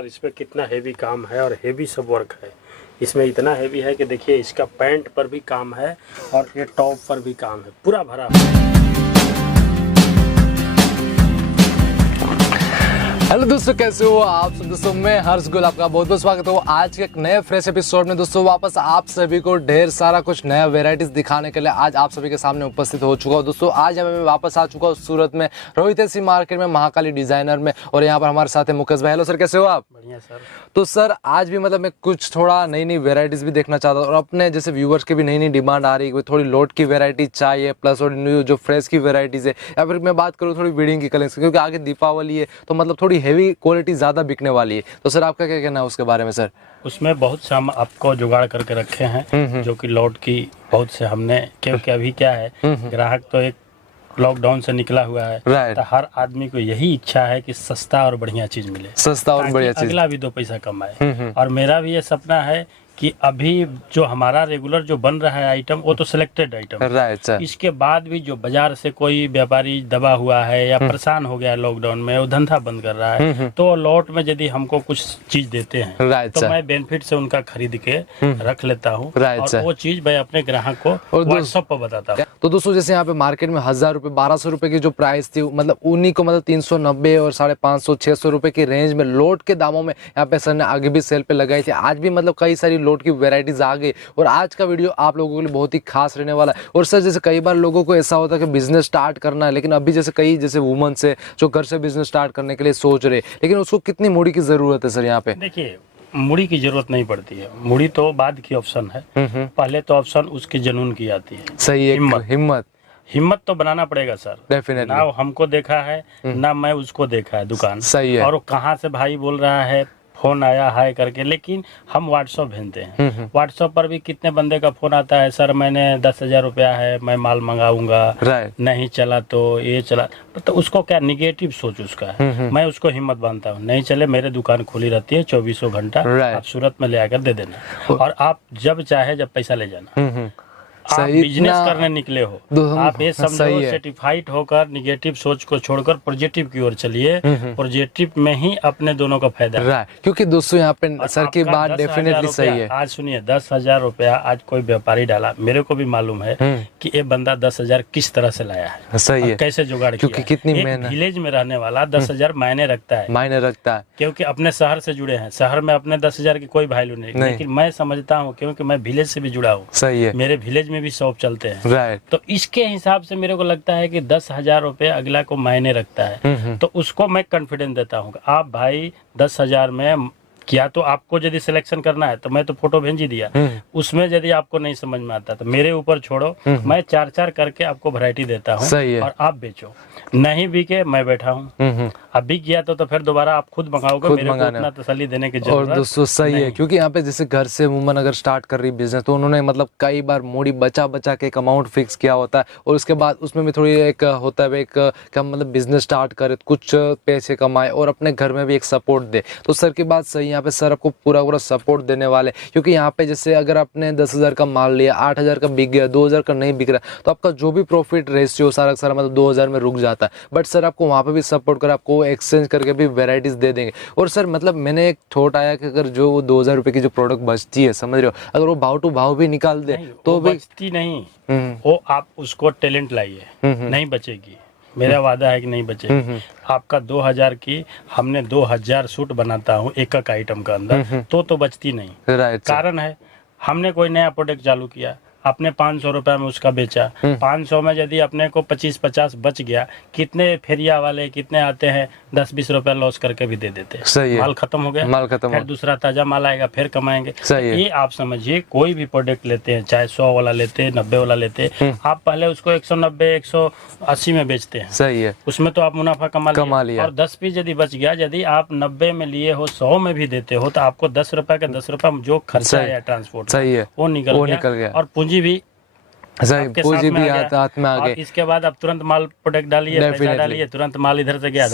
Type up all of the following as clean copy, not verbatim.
Sir इस पे कितना हेवी काम है और हेवी सब वर्क है। इसमें इतना हेवी है कि देखिए इसका पैंट पर भी काम है और ये टॉप पर भी काम है, पूरा भरा है। हेलो दोस्तों, कैसे हो आप सब। दोस्तों मैं हर्ष गुल, आपका बहुत बहुत स्वागत हो आज के एक नए फ्रेश एपिसोड में। दोस्तों वापस आप सभी को ढेर सारा कुछ नया वेराइटीज दिखाने के लिए आज आप सभी के सामने उपस्थित हो चुका हूँ। दोस्तों आज मैं वापस आ चुका हूँ सूरत में रोहित सी मार्केट में, महाकाली डिजाइनर में, और यहाँ पर हमारे साथ है मुकेश भाई। हेलो सर, कैसे हो आप। बढ़िया सर। तो सर आज भी मतलब मैं कुछ थोड़ा नई नई वेराइटीज भी देखना चाहता हूँ और अपने जैसे व्यूवर्स की भी नई नई डिमांड आ रही है, थोड़ी लोट की वेराइटी चाहिए प्लस और न्यू जो फ्रेश की वेराइटीज है, या फिर मैं बात करूँ थोड़ी वेडिंग की कलेक्शन, क्योंकि आगे दीपावली है तो मतलब थोड़ी हेवी क्वालिटी ज़्यादा बिकने वाली है। तो सर आपका क्या कहना है उसके बारे में। सर उसमें बहुत से हम आपको जुगाड़ करके रखे हैं जो कि लॉट की बहुत से हमने, क्योंकि अभी क्या है ग्राहक तो एक लॉकडाउन से निकला हुआ है, तो हर आदमी को यही इच्छा है कि सस्ता और बढ़िया चीज मिले, सस्ता और बढ़िया चीज, अगला भी 2 पैसा कमाए। और मेरा भी ये सपना है कि अभी जो हमारा रेगुलर जो बन रहा है आइटम वो तो सिलेक्टेड आइटम है। इसके बाद भी जो बाजार से कोई व्यापारी दबा हुआ है या परेशान हो गया है लॉकडाउन में, वो धंधा बंद कर रहा है, तो लॉट में यदि हमको कुछ चीज देते हैं तो मैं बेनिफिट से उनका खरीद के रख लेता हूँ और वो चीज मैं अपने ग्राहक को व्हाट्सएप पर बताता हूँ। तो दोस्तों जैसे यहाँ पे मार्केट में 1000 रुपए 1200 रुपए की जो प्राइस थी, मतलब उन्हीं को मतलब 390 और 550 600 रुपए की रेंज में लोट के दामों में यहाँ पे सर ने आगे भी सेल पे लगाई थी। आज भी मतलब कई सारी लोट की वेराइटीज आ गई और आज का वीडियो आप लोगों के लिए बहुत ही खास रहने वाला है। और सर जैसे कई बार लोगों को ऐसा होता है कि बिजनेस स्टार्ट करना है, लेकिन अभी जैसे कई जैसे वुमन से जो घर से बिजनेस स्टार्ट करने के लिए सोच रहे, लेकिन उसको कितनी मूड़ी की जरूरत है सर यहाँ पे। देखिए मुड़ी की जरूरत नहीं पड़ती है, मुड़ी तो बाद की ऑप्शन है, पहले तो ऑप्शन उसके जुनून की आती है। सही है, हिम्मत तो बनाना पड़ेगा सर, डेफिनेटली। ना हमको देखा है ना मैं उसको देखा है दुकान, सही है, और कहाँ से भाई बोल रहा है, फोन आया है करके, लेकिन हम व्हाट्सएप भेजते हैं। व्हाट्सएप पर भी कितने बंदे का फोन आता है, सर मैंने 10,000 रुपया है, मैं माल मंगाऊंगा, नहीं चला तो ये चला, तो उसको क्या निगेटिव सोच उसका है। मैं उसको हिम्मत बांधता हूँ, नहीं चले मेरे दुकान खुली रहती है 24 घंटा, आप सूरत में ले आकर दे देना और आप जब चाहे जब पैसा ले जाना। आप बिजनेस करने निकले हो, आप ये समझो सर्टिफाइड होकर निगेटिव सोच को छोड़कर पॉजिटिव की ओर चलिए, पॉजिटिव में ही अपने दोनों का फायदा है। क्योंकि दोस्तों यहाँ पे सर की बात डेफिनेटली सही है। आज सुनिए 10,000 रुपया आज कोई व्यापारी डाला, मेरे को भी मालूम है कि ये बंदा 10,000 किस तरह से लाया है, सही है, कैसे जुगाड़ किया, क्योंकि कितनी मेहनत। विलेज में रहने वाला 10,000 मायने रखता है, क्योंकि अपने शहर से जुड़े हैं, शहर में अपने 10,000 की कोई वैल्यू नहीं, लेकिन मैं समझता हूँ क्योंकि मैं विलेज से भी जुड़ा हूँ, सही है, मेरे विलेज में भी शॉप चलते हैं, तो इसके हिसाब से मेरे को लगता है कि 10,000 रुपये अगला को मायने रखता है, तो उसको मैं कॉन्फिडेंस देता हूँ। आप भाई 10,000 में किया, तो आपको यदि सिलेक्शन करना है तो मैं तो फोटो भेज ही दिया, उसमें यदि आपको नहीं समझ में आता तो मेरे ऊपर छोड़ो, मैं 4-4 करके आपको वैरायटी देता हूँ और आप बेचो। नहीं बिके मैं बैठा हूँ, अब बिक गया तो फिर दोबारा आप खुद मंगाओगे, मेरे को उतना तसल्ली देने की जरूरत। और दोस्तों सही है, क्योंकि यहाँ पे जैसे घर से वुमन अगर स्टार्ट कर रही बिजनेस, तो उन्होंने मतलब कई बार मूड़ी बचा के एक अमाउंट फिक्स किया होता है और उसके बाद उसमें भी थोड़ी एक होता है एक क्या मतलब बिजनेस स्टार्ट करे, कुछ पैसे कमाए और अपने घर में भी एक सपोर्ट दे। तो सर की बात सही, यहाँ पे सर आपको पूरा सपोर्ट देने वाले, क्योंकि यहाँ पे जैसे अगर आपने 10,000 का माल लिया, 8,000 का बिक गया, 2,000 का नहीं बिक रहा, तो आपका जो भी प्रॉफिट रेशियो सारा मतलब 2,000 में रुक जाता है। बट सर आपको वहाँ पे भी सपोर्ट कर, आपको एक्सचेंज करके भी वेराइटीज दे देंगे। और सर मतलब मैंने एक थॉट आया कि अगर जो 2,000 रुपए की जो प्रोडक्ट बचती है, समझ रहे हो, अगर वो भाव टू भाव भी निकाल दे तो भी बचती नहीं, वो आप उसको टैलेंट लाइए, नहीं बचेगी, मेरा वादा है कि नहीं बचेगी। आपका 2,000 की हमने 2,000 सूट बनाता हूँ एक आइटम का अंदर, तो बचती नहीं। कारण है हमने कोई नया प्रोडक्ट चालू किया, अपने 500 रुपए में उसका बेचा, 500 में यदि अपने को 25-50 बच गया, कितने फेरिया वाले कितने आते हैं 10-20 रुपए लॉस करके भी दे देते हैं। सही है, माल खत्म हो गया, फिर दूसरा ताजा माल आएगा, फिर कमाएंगे। ये आप समझिए, कोई भी प्रोडक्ट लेते हैं, चाहे 100 वाला लेते हैं, 90 वाला लेते हैं, आप पहले उसको 190 180 में बेचते हैं, सही है, उसमें तो आप मुनाफा कमा लिया। और 10 पीस यदि बच गया, यदि आप 90 में लिए हो 100 में भी देते हो, तो आपको 10 रुपए का 10 रुपए जो खर्चा है ट्रांसपोर्ट, सही है, वो निकल गया और पूंजी भी आपके साथ में आ गया, हाथ में आ गए। इसके बाद आप तुरंत माल प्रोडक्ट डालिए, पैसा डालिए, तुरंत माल इधर से गया,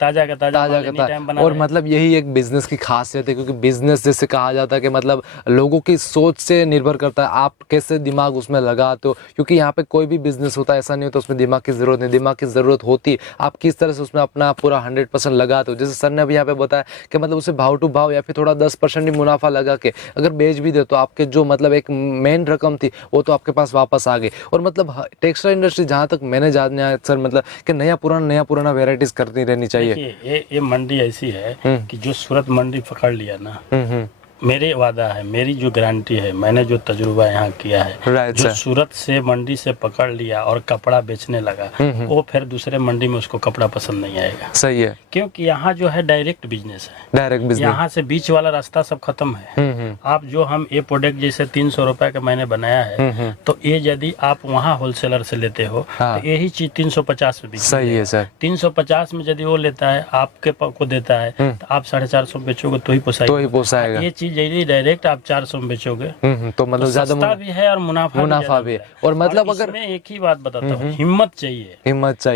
ताजा का ताजा। और मतलब यही एक बिजनेस की खासियत है, क्योंकि बिजनेस जैसे कहा जाता है कि मतलब लोगों की सोच से निर्भर करता है आप कैसे दिमाग उसमें लगाते हो, क्योंकि यहाँ पे कोई भी बिजनेस होता है ऐसा नहीं होता उसमें दिमाग की जरूरत नहीं, दिमाग की जरूरत होती है आप किस तरह से उसमें अपना पूरा 100% लगाते हो। जैसे सर ने अभी यहाँ पे बताया कि मतलब उसे भाव टू भाव या फिर थोड़ा 10% भी मुनाफा लगा के अगर बेच भी दे तो आपके जो मतलब एक मेन रकम थी वो तो आपके पास वापस आ गई। और मतलब टेक्सटाइल इंडस्ट्री जहाँ तक मैंने जाना सर मतलब कि नया पुराना वेराइटीज करती रहनी चाहिए। ये मंडी ऐसी है कि जो सूरत मंडी पकड़ लिया ना, मेरे वादा है, मेरी जो गारंटी है, मैंने जो तजुर्बा यहाँ किया है, जो सूरत से मंडी से पकड़ लिया और कपड़ा बेचने लगा, वो फिर दूसरे मंडी में उसको कपड़ा पसंद नहीं आएगा। सही है, क्योंकि यहाँ जो है डायरेक्ट बिजनेस है, डायरेक्ट बिजनेस, यहाँ से बीच वाला रास्ता सब खत्म है। आप जो हम ये प्रोडक्ट जैसे 300 रुपए का मैंने बनाया है, तो ये यदि आप वहाँ होलसेलर से लेते हो तो यही चीज 350 में बिकती है। सही है सर, 350 में यदि वो लेता है आपके को देता है तो आप 450 बेचोगे तो ही पोसाएगा। ये चीज यदि डायरेक्ट आप 400 में बेचोगे तो मतलब ज्यादा भी है और मुनाफा भी है। और मतलब अगर मैं एक ही बात बताता हूँ, हिम्मत चाहिए,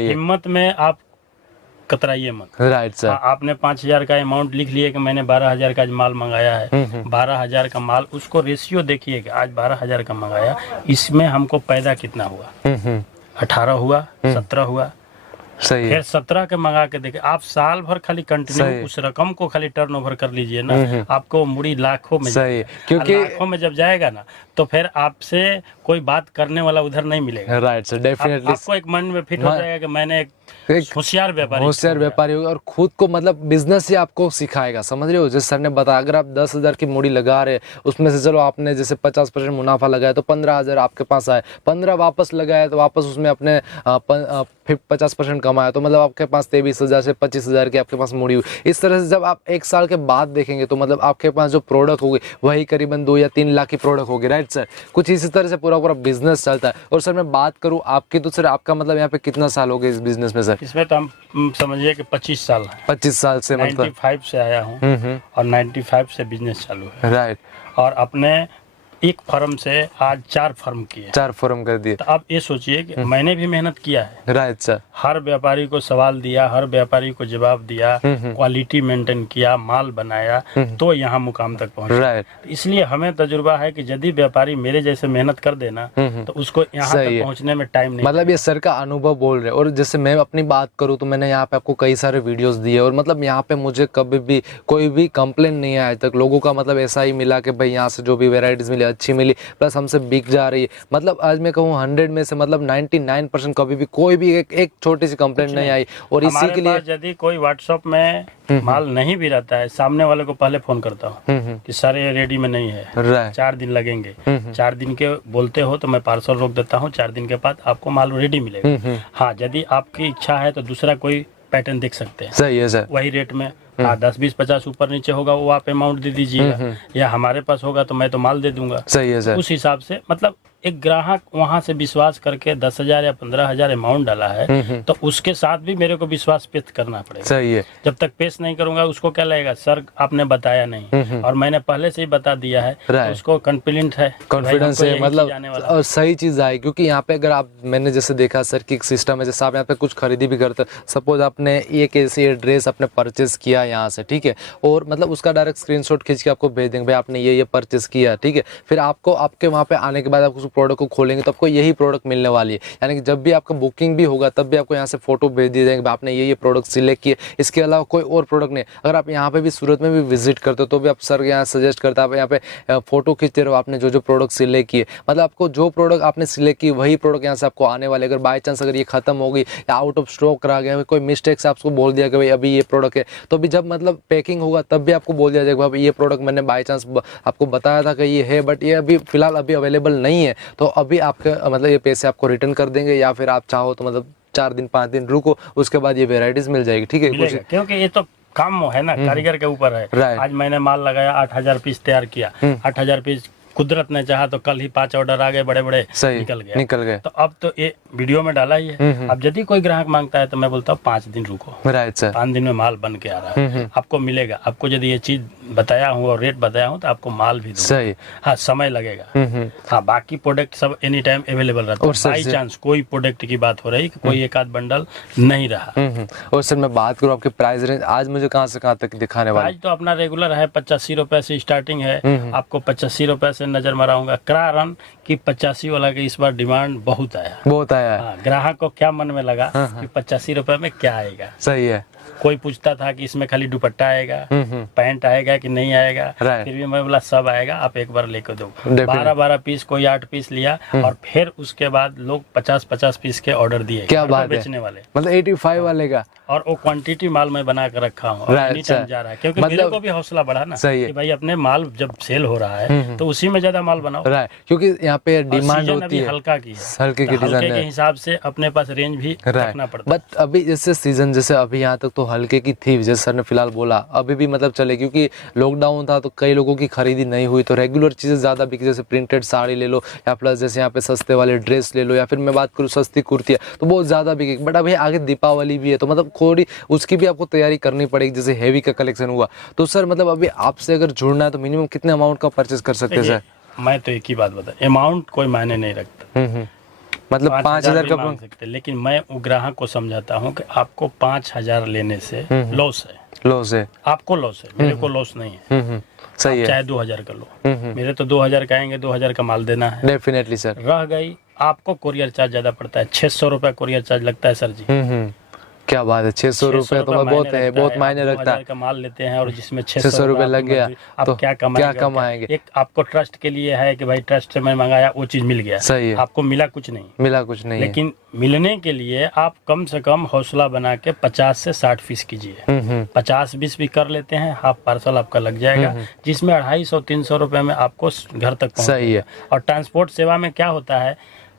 हिम्मत में आप कतराइए मत। राइट सर, आपने 5000 का अमाउंट लिख लिया कि मैंने 12000 का माल मंगाया है, 12000 का माल, उसको रेशियो देखिए कि आज 12000 का मंगाया, इसमें हमको पैदा कितना हुआ, 18 हुआ, 17 हुआ, सही फिर 17 के मंगा के देखे। आप साल भर खाली कंटिन्यू उस रकम को खाली टर्नओवर कर लीजिए ना, आपको मुड़ी लाखों में, सही, क्योंकि लाखों में जब जाएगा ना तो फिर आपसे कोई बात करने वाला उधर नहीं मिलेगा। राइट सर, डेफिनेटली आपको एक मन में फिट हो जाएगा कि मैंने एक होशियार व्यापारी होगा और खुद को मतलब बिजनेस ही आपको सिखाएगा, समझ रहे हो। जैसे सर ने बताया अगर आप 10,000 की मूड़ी लगा रहे उसमें से चलो आपने जैसे 50% मुनाफा लगाया तो 15,000 आपके पास आए, 15 वापस लगाया तो वापस उसमें अपने 50% कमाया तो मतलब आपके पास 23,000 से 25,000 की आपके पास मूड़ी हुई। इस तरह से जब आप एक साल के बाद देखेंगे तो मतलब आपके पास जो प्रोडक्ट होगी वही करीबन 2 या 3 लाख की प्रोडक्ट होगी। राइट सर, कुछ इसी तरह से पूरा बिजनेस चलता है। और सर मैं बात करूँ आपकी तो सर आपका मतलब यहाँ पे कितना साल हो गए इस बिजनेस में सर? इसमें तो हम समझिए कि 25 साल है। 25 साल से मतलब 95 से आया हूँ और 95 से बिजनेस चालू है। राइट, और अपने एक फर्म से आज 4 फर्म किए, 4 फर्म कर दिए। तो आप ये सोचिए कि मैंने भी मेहनत किया है। राइट सर, हर व्यापारी को सवाल दिया, हर व्यापारी को जवाब दिया, क्वालिटी मेंटेन किया, माल बनाया, तो यहाँ मुकाम तक पहुँचे। राइट, इसलिए हमें तजुर्बा है कि यदि व्यापारी मेरे जैसे मेहनत कर देना तो उसको यहाँ तक पहुँचने में टाइम नहीं, मतलब ये सर का अनुभव बोल रहे। और जैसे मैं अपनी बात करूँ तो मैंने यहाँ पे आपको कई सारे वीडियोस दिए और मतलब यहाँ पे मुझे कभी भी कोई भी कंप्लेन नहीं है आज तक। लोगों का मतलब ऐसा ही मिला कि भाई यहाँ से जो भी वेराइटीज मिली अच्छी मिली, प्लस हमसे बिक जा रही है। मतलब आज मैं कहूँ 100 में से मतलब 99% कभी भी कोई भी एक छोटी सी कंप्लेंट नहीं आई। और इसी के लिए यदि कोई व्हाट्सएप में माल नहीं भी रहता है, सामने वाले को पहले फोन करता हूँ कि सर ये रेडी में नहीं है, 4 दिन लगेंगे, 4 दिन के बोलते हो तो मैं पार्सल रोक देता हूँ, 4 दिन के बाद आपको माल रेडी मिलेगा। हाँ, यदि आपकी इच्छा है तो दूसरा कोई पैटर्न देख सकते हैं। सही है सर, वही रेट में 10, 20, 50 ऊपर नीचे होगा वो आप अमाउंट दे दीजिएगा, या हमारे पास होगा तो मैं तो माल दे दूंगा। सही है सर, उस हिसाब से मतलब एक ग्राहक वहां से विश्वास करके 10,000 या 15,000 अमाउंट डाला है तो उसके साथ भी मेरे को विश्वास पेश करना पड़ेगा। सही है, जब तक पेश नहीं करूंगा उसको क्या लगेगा, सर आपने बताया नहीं और मैंने पहले से ही बता दिया है, तो उसको कॉन्फिडेंस है मतलब और सही चीज आई। क्योंकि यहाँ पे अगर आप मैंने जैसे देखा सर की सिस्टम है, जैसे आप यहाँ पे कुछ खरीदी भी करते, सपोज आपने एक ऐसी ड्रेस आपने परचेज किया यहाँ से, ठीक है, और मतलब उसका डायरेक्ट स्क्रीनशॉट खींच के आपको भेज देंगे भाई आपने ये परचेज किया, ठीक है। फिर आपको आपके वहाँ पे आने के बाद आप प्रोडक्ट को खोलेंगे तो आपको यही प्रोडक्ट मिलने वाली है। यानी कि जब भी आपका बुकिंग भी होगा तब भी आपको यहाँ से फोटो भेज दिए जाएंगे आपने ये प्रोडक्ट सिलेक्ट किए, इसके अलावा कोई और प्रोडक्ट नहीं। अगर आप यहाँ पे भी सूरत में भी विजिट करते हो तो भी आप सर यहाँ सजेस्ट करते हैं, आप यहाँ पे फोटो खींचते रहो आपने जो प्रोडक्ट सिलेक्ट किए, मतलब आपको जो प्रोडक्ट आपने सिलेक्ट की वही प्रोडक्ट यहाँ से आपको आने वाले। अगर बाई चांस अगर ये खत्म हो गई या आउट ऑफ स्टॉक रह गया, कोई मिस्टेक से आपको बोल दिया कि भाई अभी ये प्रोडक्ट है, तो भी जब मतलब पैकिंग होगा तब भी आपको बोल दिया जाएगा भाई ये प्रोडक्ट मैंने बाई चांस आपको बताया था कि ये है बट ये अभी फिलहाल अभी अवेलेबल नहीं है, तो अभी आपके मतलब ये पैसे आपको रिटर्न कर देंगे, या फिर आप चाहो तो मतलब 4 दिन 5 दिन रुको उसके बाद ये वेराइटीज मिल जाएगी। ठीक है, क्योंकि ये तो काम है ना, कारीगर के ऊपर है। आज मैंने माल लगाया 8,000 पीस तैयार किया, 8,000 पीस कुदरत ने चाहा तो कल ही 5 ऑर्डर आ गए, बड़े बड़े निकल गए। तो अब तो ये वीडियो में डाला ही है। अब यदि कोई ग्राहक मांगता है तो मैं बोलता हूँ 5 दिन रुको, 5 दिन में माल बन के आ रहा है, आपको मिलेगा। आपको यदि ये चीज बताया हूँ और रेट बताया हूँ तो आपको माल भी दूंगा। हाँ, समय लगेगा। हाँ, बाकी प्रोडक्ट सब एनी टाइम अवेलेबल रहता है। बाई चांस कोई प्रोडक्ट की बात हो रही कि कोई एक आध बंडल नहीं रहा। और सर मैं बात करूँ आपके प्राइस रेंज, आज मुझे कहाँ से कहाँ तक दिखाने वाले? आज तो अपना रेगुलर है 85 रुपए से स्टार्टिंग है। आपको 85 रुपए से नजर मराऊंगा। कारण कि 85 वाला की इस बार डिमांड बहुत आया है। ग्राहक को क्या मन में लगा कि 85 रुपए में क्या आएगा। सही है। कोई पूछता था कि इसमें खाली दुपट्टा आएगा, पैंट आएगा कि नहीं आएगा। फिर भी मैं बोला सब आएगा, आप एक बार लेकर दो। 12 पीस, कोई 8 पीस लिया और फिर उसके बाद लोग 50 पीस के ऑर्डर दिए। क्या बात बेचने वाले, मतलब 85 वाले का। और वो क्वांटिटी माल मैं बना कर रखा हूँ, जा रहा है। क्योंकि मेरे को भी हौसला बढ़ा ना कि भाई अपने माल जब सेल हो रहा है तो उसी में ज्यादा माल बनाओ। क्योंकि यहाँ पे डिमांड होती है हल्का की है, हल्के की डिजाइन के हिसाब से अपने पास रेंज भी रखना पड़ता है। बट अभी जैसे सीजन जैसे अभी यहाँ तक तो हल्के की थी, जैसे सर ने फिलहाल बोला, अभी भी मतलब चले, क्योंकि लॉकडाउन था तो कई लोगों की खरीदी नहीं हुई, तो रेगुलर चीजें ज्यादा बिकी, जैसे प्रिंटेड साड़ी ले लो या प्लस जैसे यहाँ पे सस्ते वाले ड्रेस ले लो, या फिर मैं बात करूँ सस्ती कुर्ती है तो बहुत ज्यादा बिकी। बट अभी आगे दीपावली भी है तो मतलब थोड़ी उसकी भी आपको तैयारी करनी पड़ेगी। जैसे हेवी का कलेक्शन हुआ तो सर मतलब अभी आपसे अगर जुड़ना है तो मिनिमम कितने अमाउंट का परचेज कर सकते हैं सर? मैं तो एक ही बात बता, अमाउंट कोई मायने नहीं रखता। मतलब 5,000 का मांग सकते, लेकिन मैं ग्राहक को समझाता हूँ कि आपको 5,000 लेने से लॉस है। आपको लॉस है, मेरे को लॉस नहीं है। सही है। चाहे 2,000 का लो, मेरे तो 2,000 का आएंगे, 2,000 का माल देना है। Definitely sir. रह गई आपको कोरियर चार्ज ज्यादा पड़ता है, 600 रुपए कोरियर चार्ज लगता है सर जी। क्या बात है, 600 रुपए तो बहुत है, बहुत मायने रखता है। का माल लेते हैं और जिसमें 600 रुपए लग गया तो क्या कमाएंगे? एक आपको ट्रस्ट के लिए है कि भाई ट्रस्ट से मैं मंगाया, वो चीज मिल गया। सही है। आपको मिला कुछ नहीं, लेकिन मिलने के लिए आप कम से कम हौसला बना के 50 से 60 पीस कीजिए। 50-20 भी कर लेते हैं, हाफ पार्सल आपका लग जाएगा, जिसमें 250-300 रुपए में आपको घर तक पहुंच। सही है। और ट्रांसपोर्ट सेवा में क्या होता है,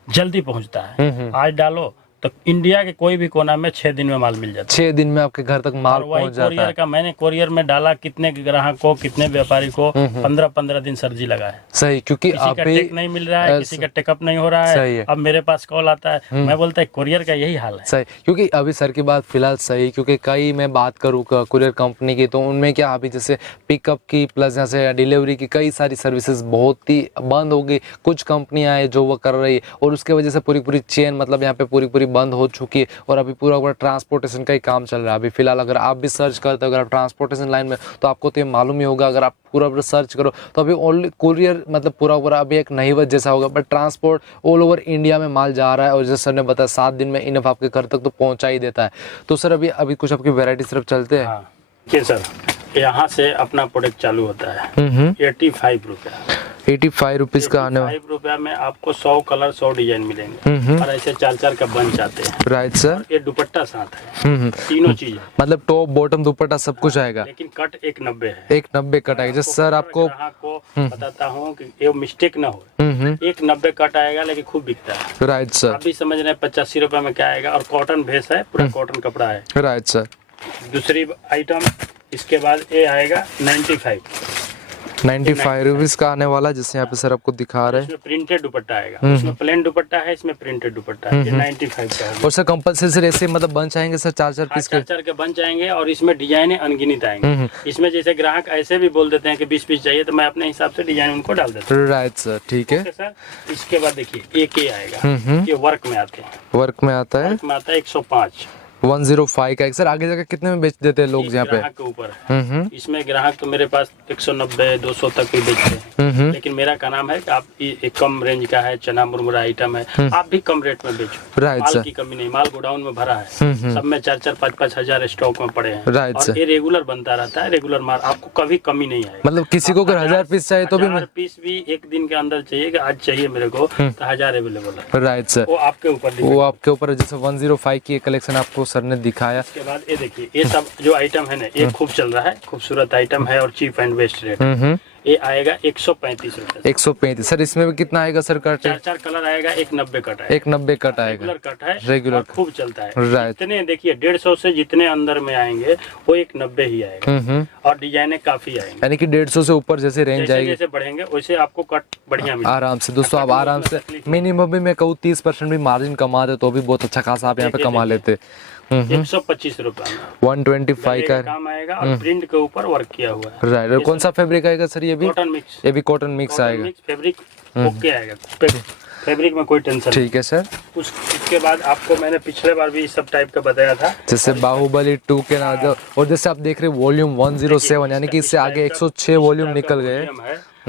जल्दी पहुंचता है। आज डालो तो इंडिया के कोई भी कोना में 6 दिन में माल मिल जाता है। 6 दिन में आपके घर तक माल पहुंच जाता है। कोरियर का मैंने कोरियर में डाला, कितने ग्राहक को, कितने व्यापारी को 15-15 दिन सर्जी लगा है। सही, क्योंकि किसी का टेक नहीं मिल रहा है, किसी का टेकअप नहीं हो रहा है। अब मेरे पास कॉल आता है, मैं बोलता है कोरियर का यही हाल है। सही, क्योंकि अभी सर की बात फिलहाल सही, क्योंकि कई मैं बात करूँ कुरियर कंपनी की तो उनमें क्या अभी जैसे पिकअप की प्लस यहाँ से डिलीवरी की कई सारी सर्विसेज बहुत ही बंद हो गई। कुछ कंपनियां हैं जो वो कर रही है और उसके वजह से पूरी चेन मतलब यहाँ पे पूरी बंद हो चुकी है और अभी पूरा ट्रांसपोर्टेशन का ही काम चल रहा है। अभी फिलहाल अगर आप भी सर्च करते हो, अगर आप ट्रांसपोर्टेशन लाइन में, तो आपको तो ये मालूम ही होगा। अगर आप पूरा सर्च करो तो अभी ओनली कुरियर मतलब पूरा अभी एक नईवत जैसा होगा, but transport all over India में माल जा रहा है और जैसे सर ने बताया 7 दिन में इनफ आपके घर तक तो पहुंचा ही देता है। तो सर अभी कुछ आपकी वैरायटी सिर्फ चलते हैं। ठीक सर, यहाँ से अपना प्रोडक्ट चालू होता है 85 रुपया। 85 रुपीज का आने वाला 85 रुपया में आपको 100 कलर 100 डिजाइन मिलेंगे और ऐसे 4-4 का बंच आते हैं। Right sir. ये दुपट्टा साथ है, तीनों चीज मतलब टॉप बॉटम दुपट्टा सब कुछ आएगा। लेकिन कट 190 है। 190 कट आएगा। जैसे सर आपको बताता हूँ कि ये मिस्टेक ना हो, 190 कट आएगा लेकिन खूब बिकता है। Right sir. आप भी समझ रहे हैं 85 रुपए में क्या आएगा, और कॉटन भेस है, पूरा कॉटन कपड़ा है। Right sir. दूसरी आइटम इसके बाद ये आएगा 95 रुपीज का आने वाला, जिससे यहाँ पे सर आपको दिखा रहे हैं। इसमें प्रिंटेड दुपट्टा आएगा, उसमें प्लेन दुपट्टा है, इसमें प्रिंटेड दुपट्टा है। ये 95 का है। और सर कंपलसरी ऐसे मतलब बंच आएंगे सर 4-4 पीस के? 4-4 के बंच आएंगे और इसमें डिजाइन अनगिनित आएंगे। इसमें जैसे ग्राहक ऐसे भी बोल देते हैं कि 20 पीस चाहिए, तो मैं अपने हिसाब से डिजाइन उनको डाल देता हूँ। राइट सर, ठीक है सर। इसके बाद देखिए एक ही आएगा, ये वर्क में आते हैं। वर्क में आता है 105 105 का। सर आगे जाकर कितने में बेच देते हैं लोग यहाँ पे? ग्राहक के ऊपर है। इसमें ग्राहक तो मेरे पास 190-200 तक भी बेचते हैं, लेकिन मेरा का नाम है कि आप एक कम रेंज का है, चना मुरमुरा आइटम है, आप भी कम रेट में बेचो। राइट माल सर। की कमी नहीं, माल गोडाउन में भरा है, सब में 4-4 5-5 हजार स्टॉक में पड़े हैं। Right sir. ये रेगुलर बनता रहता है, रेगुलर माल, आपको कभी कमी नहीं आएगी। मतलब किसी को अगर 1000 पीस चाहिए तो भी 1000 पीस भी एक दिन के अंदर चाहिए कि आज चाहिए मेरे को, तो 1000 अवेलेबल है। Right sir. वो आपके ऊपर, वो आपके ऊपर। जैसे 105 की कलेक्शन आपको सर ने दिखाया। इसके बाद ये देखिए, ये सब जो आइटम है ना, ये खूब चल रहा है, खूबसूरत आइटम है और चीप एंड बेस्ट रेट। ये आएगा 135 रुपए। 135। सर इसमें भी कितना आएगा सर कट? 4 कलर आएगा, एक 90 कट आएगा। एक 90 कट आएगा, रेगुलर कट है, रेगुलर खूब चलता है। राइट। जितने देखिए 150 से जितने अंदर में आएंगे वो एक 90 ही आएगा और डिजाइने काफी आएंगे। यानी कि 150 से ऊपर जैसे रेंज आएगी, जैसे बढ़ेंगे वैसे आपको कट बढ़िया मिलेगा आराम से। दोस्तों आप आराम से मिनिमम भी मैं कहूँ 30% भी मार्जिन कमा दे तो भी बहुत अच्छा खासा आप यहाँ पे कमा लेते। 125 रुपए 125 का काम आएगा और प्रिंट के ऊपर वर्क किया हुआ है। राइट। कौन सा फैब्रिक आएगा सर? ये भी कॉटन मिक्स, ये भी कॉटन मिक्स आएगा। फैब्रिक ओके आएगा, फैब्रिक में कोई टेंशन ठीक है सर। उसके बाद आपको मैंने पिछले बार भी इस सब टाइप का बताया था, जैसे बाहुबली 2 के ना, और जैसे आप देख रहे हैं वॉल्यूम 107, यानी कि इससे आगे 106 वॉल्यूम निकल गए।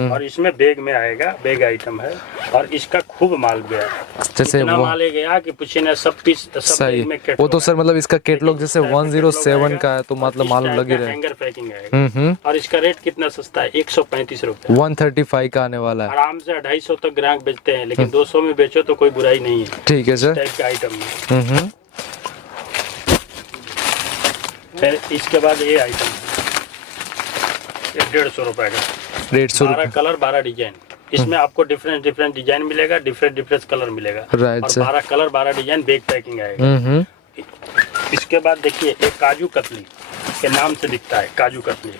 और इसमें बैग में आएगा, बैग आइटम है और इसका खूब माल गया, जैसे वो माल गया कि पूछे ना, सब पीस सही। वो तो सर मतलब इसका कैटलॉग जैसे 107 का है तो मतलब मालूम लग ही रहा है। हैंगर पैकिंग आएगा और इसका रेट कितना सस्ता है, 135 रुपए। 135 का आने वाला है। आराम से 250 तक ग्राहक बेचते हैं, लेकिन 200 में बेचो तो कोई बुराई नहीं है। ठीक है सर। टाइप का आइटम में फिर इसके बाद ये आइटम 150 रुपए का, 150 12 कलर 12 डिजाइन। इसमें आपको डिफरेंट डिजाइन मिलेगा, डिफरेंट कलर मिलेगा। राइट और sir. 12 colour 12 design, bag packing आएगा। इसके बाद देखिए एक काजू कतली के नाम से दिखता है, काजू कतली।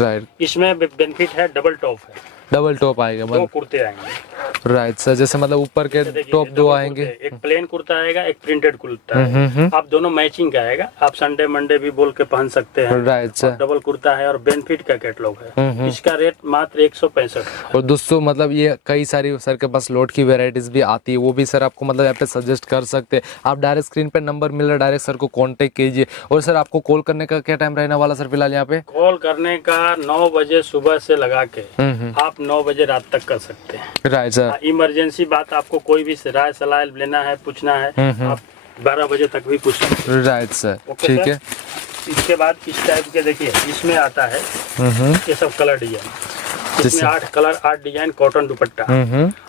राइट। इसमें बेनिफिट है, डबल टॉप है, डबल टॉप आएगा, 2 कुर्ते आएंगे। Right sir. जैसे मतलब ऊपर के टॉप 2 आएंगे, एक प्लेन कुर्ता आएगा, एक प्रिंटेड कुर्ता है। आप दोनों मैचिंग का आएगा, आप संडे मंडे भी बोल के पहन सकते हैं। Right sir. डबल कुर्ता है और बेनिफिट का कैटलॉग है। इसका रेट मात्र 165। और दोस्तों मतलब ये कई सारी सर के पास लोट की वेराइटीज भी आती है, वो भी सर आपको मतलब यहाँ पे सजेस्ट कर सकते हैं। आप डायरेक्ट स्क्रीन पे नंबर मिल रहा है, डायरेक्ट सर को कांटेक्ट कीजिए। और सर आपको कॉल करने का क्या टाइम रहने वाला सर फिलहाल यहाँ पे? कॉल करने का 9 बजे सुबह से लगा के आप 9 बजे रात तक कर सकते हैं। Right sir. इमरजेंसी बात आपको कोई भी राय सलाह लेना है, पूछना है, आप 12 बजे तक भी पूछ सकते हैं। Right sir. ठीक है। इसके बाद इस टाइप के देखिए, इसमें आता है ये सब कलर डिजाइन। इसमें 8 कलर 8 डिजाइन, कॉटन दुपट्टा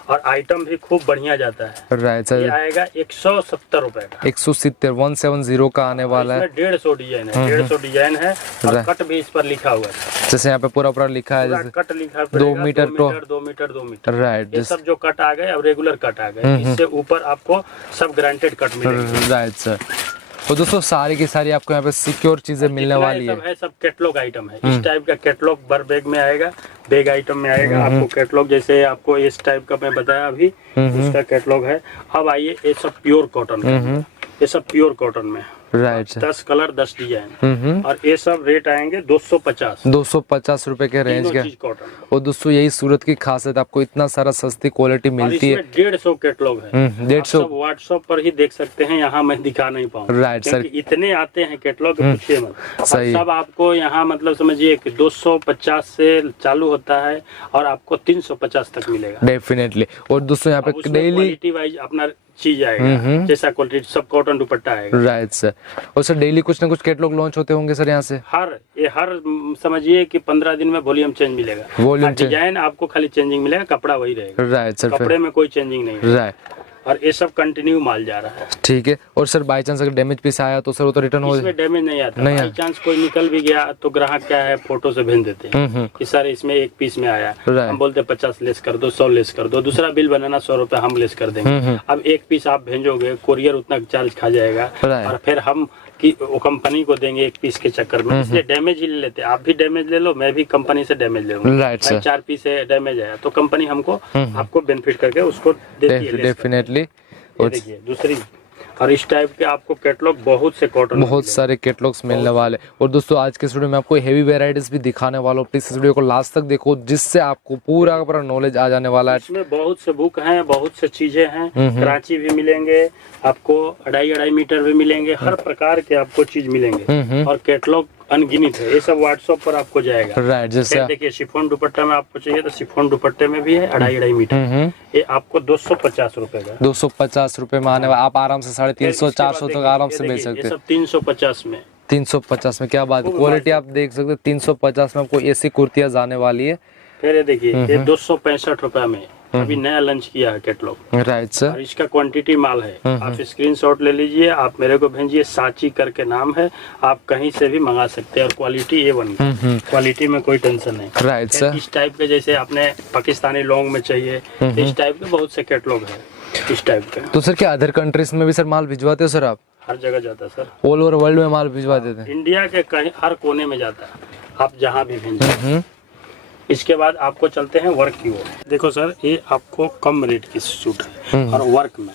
और आइटम भी खूब बढ़िया जाता है। Right sir. ये आएगा 170 रुपए का। 170 170 का आने वाला है। 150 डिजाइन है, 150 डिजाइन है और कट भी इस पर लिखा हुआ है। जैसे यहाँ पे पूरा लिखा है, जैसे कट लिखा है 2 मीटर 2 मीटर। राइट। ये सब जो कट आ गए अब रेगुलर कट आ गए, इससे ऊपर आपको सब ग्रांटेड कट मिलेगा। Right sir. और दोस्तों सारी की सारी आपको यहाँ पे सिक्योर चीजें मिलने वाली है। सब कैटलॉग आइटम है। इस टाइप का कैटलॉग बर बैग में आएगा, बैग आइटम में आएगा। आपको कैटलॉग जैसे आपको इस टाइप का मैं बताया अभी, उसका कैटलॉग है। अब आइए ये सब प्योर कॉटन, ये सब प्योर कॉटन में। राइट। 10 कलर 10 डिजाइन और ये सब रेट आएंगे 250 रुपए के रेंज का। कॉटन। और दोस्तों यही सूरत की खासियत, आपको इतना सारा सस्ती क्वालिटी मिलती है। 150 कैटलॉग है। 150 व्हाट्सएप पर ही देख सकते हैं, यहाँ मैं दिखा नहीं पाऊंगा। Right sir. इतने आते हैं कैटलॉग, पूछिए मत। सही। सब आपको यहाँ मतलब समझिए कि 250 से चालू होता है और आपको 350 तक मिलेगा डेफिनेटली। और दोस्तों यहाँ पे डेली क्वालिटी वाइज अपना चीज आएगा, जैसा क्वालिटी सब कॉटन दुपट्टा आएगा। Right sir. और सर डेली कुछ ना कुछ कैटलॉग लॉन्च होते होंगे सर यहाँ से? हर समझिए कि 15 दिन में वॉल्यूम चेंज मिलेगा। वॉल्यूम डिजाइन आपको खाली चेंजिंग मिलेगा, कपड़ा वही रहेगा। Right sir. कपड़े में कोई चेंजिंग नहीं। राइट। और ये सब कंटिन्यू माल जा रहा है। ठीक है। और सर बाई चांस अगर डैमेज पीस आया तो सर वो तो रिटर्न हो जाए? डैमेज नहीं आता। बाई चांस कोई निकल भी गया तो ग्राहक क्या है, फोटो से भेज देते हैं कि सर इसमें एक पीस में आया, हम बोलते 50 लेस कर दो, 100 लेस कर दो, दूसरा बिल बनाना 100 रुपए हम लेस कर देंगे। अब एक पीस आप भेजोगे, कोरियर उतना चार्ज खा जाएगा और फिर हम कि वो कंपनी को देंगे एक पीस के चक्कर में, इसलिए डैमेज ही ले लेते हैं। आप भी डैमेज ले लो, मैं भी कंपनी से डैमेज ले लूंगा। Right sir. 4 पीस डैमेज आया तो कंपनी हमको आपको बेनिफिट करके उसको देती है। डेफिनेटली। देखिए दूसरी, और इस टाइप के आपको कैटलॉग बहुत से कॉटन, बहुत सारे कैटलॉग्स मिलने वाले। और दोस्तों आज के वीडियो में आपको हेवी वेराइटीज भी दिखाने वाला हूँ, प्लीज इस वीडियो को लास्ट तक देखो, जिससे आपको पूरा का पूरा नॉलेज आ जाने वाला है। इसमें बहुत से बुक हैं, बहुत से चीजें हैं। कराची भी मिलेंगे आपको, 2.5 मीटर भी मिलेंगे, हर प्रकार के आपको चीज मिलेंगे और कैटलॉग अनगिनित है। ये सब व्हाट्सएप पर आपको जाएगा। राइट। जैसे देखिए शिफॉन दुपट्टा में आपको चाहिए तो शिफॉन दुपट्टे में भी है 2.5 मीटर, ये आपको 250 रुपए का, 250 रुपए में आने वाला। आप आराम से 350 400 तक आराम से बेच सकते हैं। 350 में, 350 में क्या बात है, क्वालिटी आप देख सकते हैं। 350 में आपको ऐसी कुर्तियां जाने वाली है। फिर ये देखिए ये 265 रुपए में अभी नया लॉन्च किया है कैटलॉग। Right sir. और इसका क्वांटिटी माल है, आप स्क्रीनशॉट ले लीजिए, आप मेरे को भेजिए, सांची करके नाम है, आप कहीं से भी मंगा सकते हैं और क्वालिटी A1 क्वालिटी में कोई टेंशन नहीं। Right sir. इस टाइप के जैसे आपने पाकिस्तानी लॉन्ग में चाहिए, इस टाइप के बहुत से कैटलॉग है इस टाइप के। तो सर क्या अदर कंट्रीज में भी सर माल भिजवाते हो सर आप? हर जगह जाता है सर, ऑल ओवर वर्ल्ड में माल भिजवा देते हैं? इंडिया के कहीं हर कोने में जाता है, आप जहाँ भी भेजिए। इसके बाद आपको चलते हैं वर्क की ओर। देखो सर, ये आपको कम रेट की सूट है और वर्क में,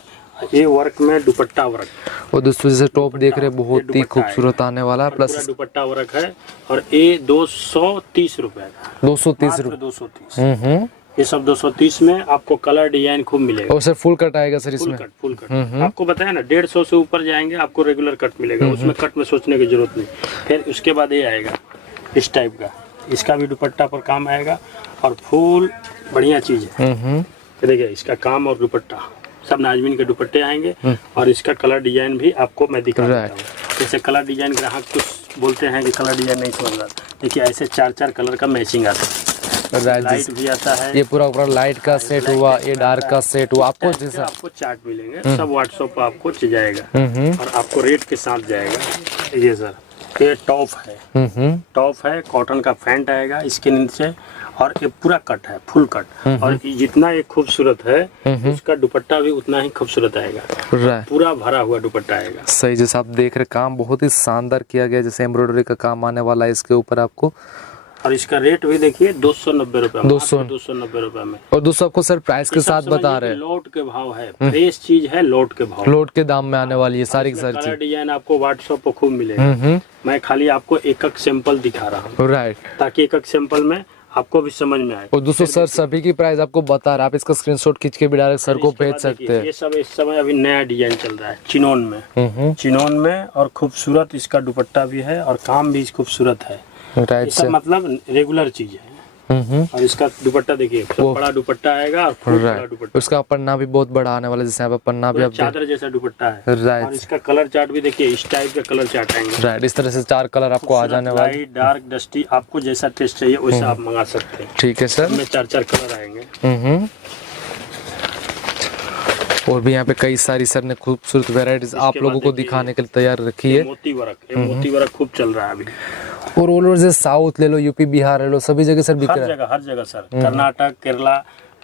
ये वर्क में दुपट्टा वर्क। और दोस्तों जैसे टॉप देख रहे हैं बहुत ही खूबसूरत आने वाला है, प्लस दुपट्टा वर्क है और ये 230 रुपए का। 230 रुपए। 230 ये सब 230 में आपको कलर डिजाइन खूब मिलेगा। और सर फुल कट आएगा सर इसमें? फुल कट आपको बताया ना, 150 से ऊपर जाएंगे आपको रेगुलर कट मिलेगा, उसमें कट में सोचने की जरूरत नहीं। फिर उसके बाद ये आएगा इस टाइप का, इसका भी दुपट्टा पर काम आएगा और फुल बढ़िया चीज है। देखिए इसका काम और दुपट्टा सब नाजमीन के दुपट्टे आएंगे और इसका कलर डिजाइन भी आपको मैं दिखा देता हूँ। जैसे कलर डिजाइन ग्राहक कुछ बोलते हैं कि कलर डिजाइन नहीं समझ रहा, देखिए ऐसे 4-4 कलर का मैचिंग आता है, लाइट भी आता है। ये पूरा लाइट का सेट हुआ, ये डार्क का सेट हुआ, आपको जैसा आपको चार्ट मिलेंगे सब व्हाट्सएप पर आपको जाएगा और आपको रेट के साथ जाएगा। ये सर ये टॉप है, टॉप है, कॉटन का पैंट आएगा इसके नीचे और ये पूरा कट है, फुल कट। और जितना ये खूबसूरत है उसका दुपट्टा भी उतना ही खूबसूरत आएगा, पूरा भरा हुआ दुपट्टा आएगा। सही, जैसे आप देख रहे काम बहुत ही शानदार किया गया, जैसे एम्ब्रॉयडरी का काम आने वाला है इसके ऊपर आपको। और इसका रेट भी देखिए 290 रुपए में, 290 रुपए में। और दोस्तों आपको सर प्राइस के साथ बता रहे हैं, लोट के भाव है, फ्रेश चीज है, लोट के भाव, लोट के दाम में आने वाली है सारी की सारी चीज। डिजाइन आपको व्हाट्सएप पर खूब मिलेगा, मैं खाली आपको एक सैंपल दिखा रहा हूँ, राइट, ताकि एक सैंपल में आपको भी समझ में आए। और दोस्तों सर सभी की प्राइस आपको बता रहा है, आप इसका स्क्रीनशॉट खींच के भी डायरेक्ट सर को भेज सकते हैं। ये सब इस समय अभी नया डिजाइन चल रहा है चिनोन में, चिनोन में, और खूबसूरत इसका दुपट्टा भी है और काम भी खूबसूरत है। राइट सर, मतलब रेगुलर चीज है। और इसका दुपट्टा देखिए, बड़ा दुपट्टा आएगा और बड़ा दुपट्टा, उसका पन्ना भी बहुत बड़ा आने वाला है, जैसे पन्ना भी चादर जैसा दुपट्टा है। राइट, और इसका कलर चार्ट भी देखिए, इस टाइप का कलर चार्ट आएंगे। राइट, इस तरह से 4 कलर आपको आ जाने वाले, लाइट, डार्क, डस्टी, आपको जैसा टेस्ट चाहिए वैसा आप मंगा सकते हैं। ठीक है सर, इसमें 4-4 कलर आएंगे। और भी यहाँ पे कई सारी सर ने खूबसूरत वेराइटीज आप लोगों को दिखाने के लिए तैयार रखी है। मोती वर्क खूब चल रहा है अभी। और ऑल ओवर जैसे साउथ ले लो, यूपी बिहार ले लो, सभी जगह सर बिक रहा है। हर जगह सर, कर्नाटक, केरला,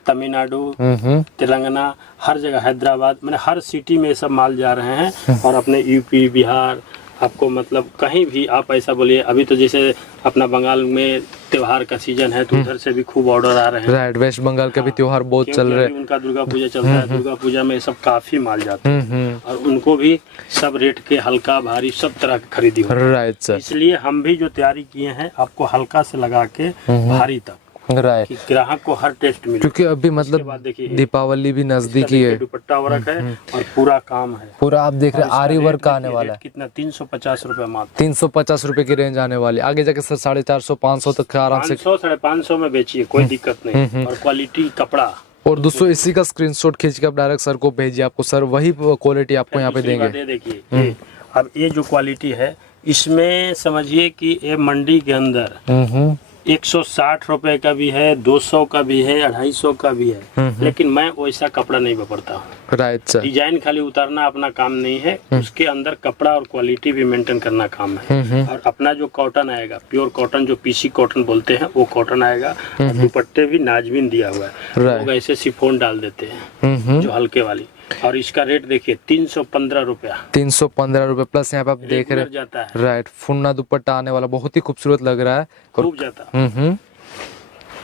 तमिलनाडु, तेलंगाना, हर जगह, हैदराबाद, मैंने हर सिटी में सब माल जा रहे हैं। और अपने यूपी बिहार आपको मतलब कहीं भी आप ऐसा बोलिए, अभी तो जैसे अपना बंगाल में त्योहार का सीजन है तो उधर से भी खूब ऑर्डर आ रहे हैं। राइट, वेस्ट बंगाल के भी त्योहार बहुत चल रहे हैं, उनका दुर्गा पूजा चलता है, दुर्गा पूजा में सब काफी माल जाता है और उनको भी सब रेट के हल्का भारी सब तरह की खरीदी हो। राइट सर, इसलिए हम भी जो तैयारी किए हैं आपको हल्का से लगा के भारी तक, राइट, ग्राहक को हर टेस्ट मिले। क्योंकि अभी मतलब दीपावली भी नजदीकी है, दुपट्टा वर्क है और पूरा काम है, पूरा आप देख रहे हैं आरी वर्क आने वाला है। कितना 350 रुपए मात्र, 350 रुपए की रेंज आने वाली, आगे जाके सर 450-500 तक आराम से, 500-550 में बेचिए, कोई दिक्कत नहीं। और क्वालिटी कपड़ा। और दोस्तों इसी का स्क्रीनशॉट खींच के आप डायरेक्ट सर को भेजिए, आपको सर वही क्वालिटी आपको यहाँ पे देंगे। देखिए अब ये जो क्वालिटी है इसमें समझिए कि ये मंडी के अंदर 160 रुपए का भी है, 200 का भी है, 250 का भी है, लेकिन मैं वैसा कपड़ा नहीं वापरता हूँ। राइट सर, डिजाइन खाली उतारना अपना काम नहीं है, उसके अंदर कपड़ा और क्वालिटी भी मेंटेन करना काम है। और अपना जो कॉटन आएगा, प्योर कॉटन, जो पीसी कॉटन बोलते हैं, वो कॉटन आएगा। दुपट्टे भी नाजमीन दिया हुआ है, लोग ऐसे सिफोन डाल देते हैं जो हल्के वाली। और इसका रेट देखिए 315 रुपया, 315 रुपए प्लस यहाँ पे आप देख रहे जाता है। राइट, फुन्ना दुपट्टा आने वाला, बहुत ही खूबसूरत लग रहा है, खूब जाता।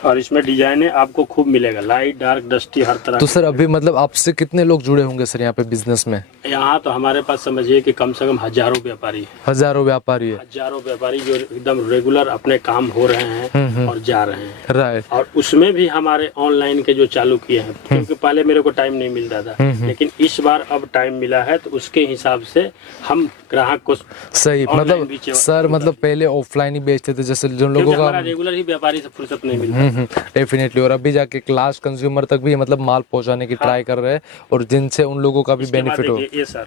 और इसमें डिजाइने आपको खूब मिलेगा, लाइट, डार्क, डस्टी, हर तरह। तो सर अभी मतलब आपसे कितने लोग जुड़े होंगे सर यहाँ पे बिजनेस में? यहाँ तो हमारे पास समझिए कि कम से कम हजारों व्यापारी है, हजारों व्यापारी है, हजारों व्यापारी जो एकदम रेगुलर अपने काम हो रहे हैं और जा रहे हैं। राइट, और उसमें भी हमारे ऑनलाइन के जो चालू किए हैं, क्योंकि पहले मेरे को टाइम नहीं मिलता था, लेकिन इस बार अब टाइम मिला है तो उसके हिसाब से हम ग्राहक को सही, मतलब सर मतलब पहले ऑफलाइन ही बेचते थे, जैसे जिन लोगों का रेगुलर ही व्यापारी से फुर्सत नहीं मिलता। डेफिनेटली, और अभी जाके क्लास कंज्यूमर तक भी मतलब माल पहुंचाने की ट्राई कर रहे हैं, और जिनसे उन लोगों का भी बेनिफिट हो। ये सर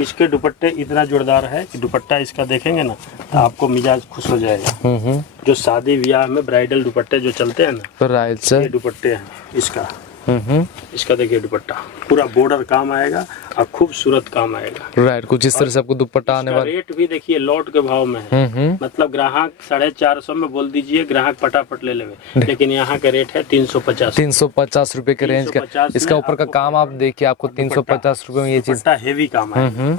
इसके दुपट्टे इतना जोरदार है कि दुपट्टा इसका देखेंगे ना तो आपको मिजाज खुश हो जाएगा। जो शादी ब्याह में ब्राइडल दुपट्टे जो चलते हैं ना, राइट सर, ये दुपट्टे हैं इसका, इसका देखिए दुपट्टा पूरा बॉर्डर काम आएगा और खूबसूरत काम आएगा। राइट, कुछ इस तरह से आपको दुपट्टा आने वाला। रेट भी देखिए लॉट के भाव में है, मतलब ग्राहक 450 में बोल दीजिए, ग्राहक फटाफट ले लेवे, लेकिन यहाँ का रेट है 350 रुपए के रेंज का। इसका ऊपर का काम आप देखिए, आपको 350 रुपए में ये चीज हेवी काम है।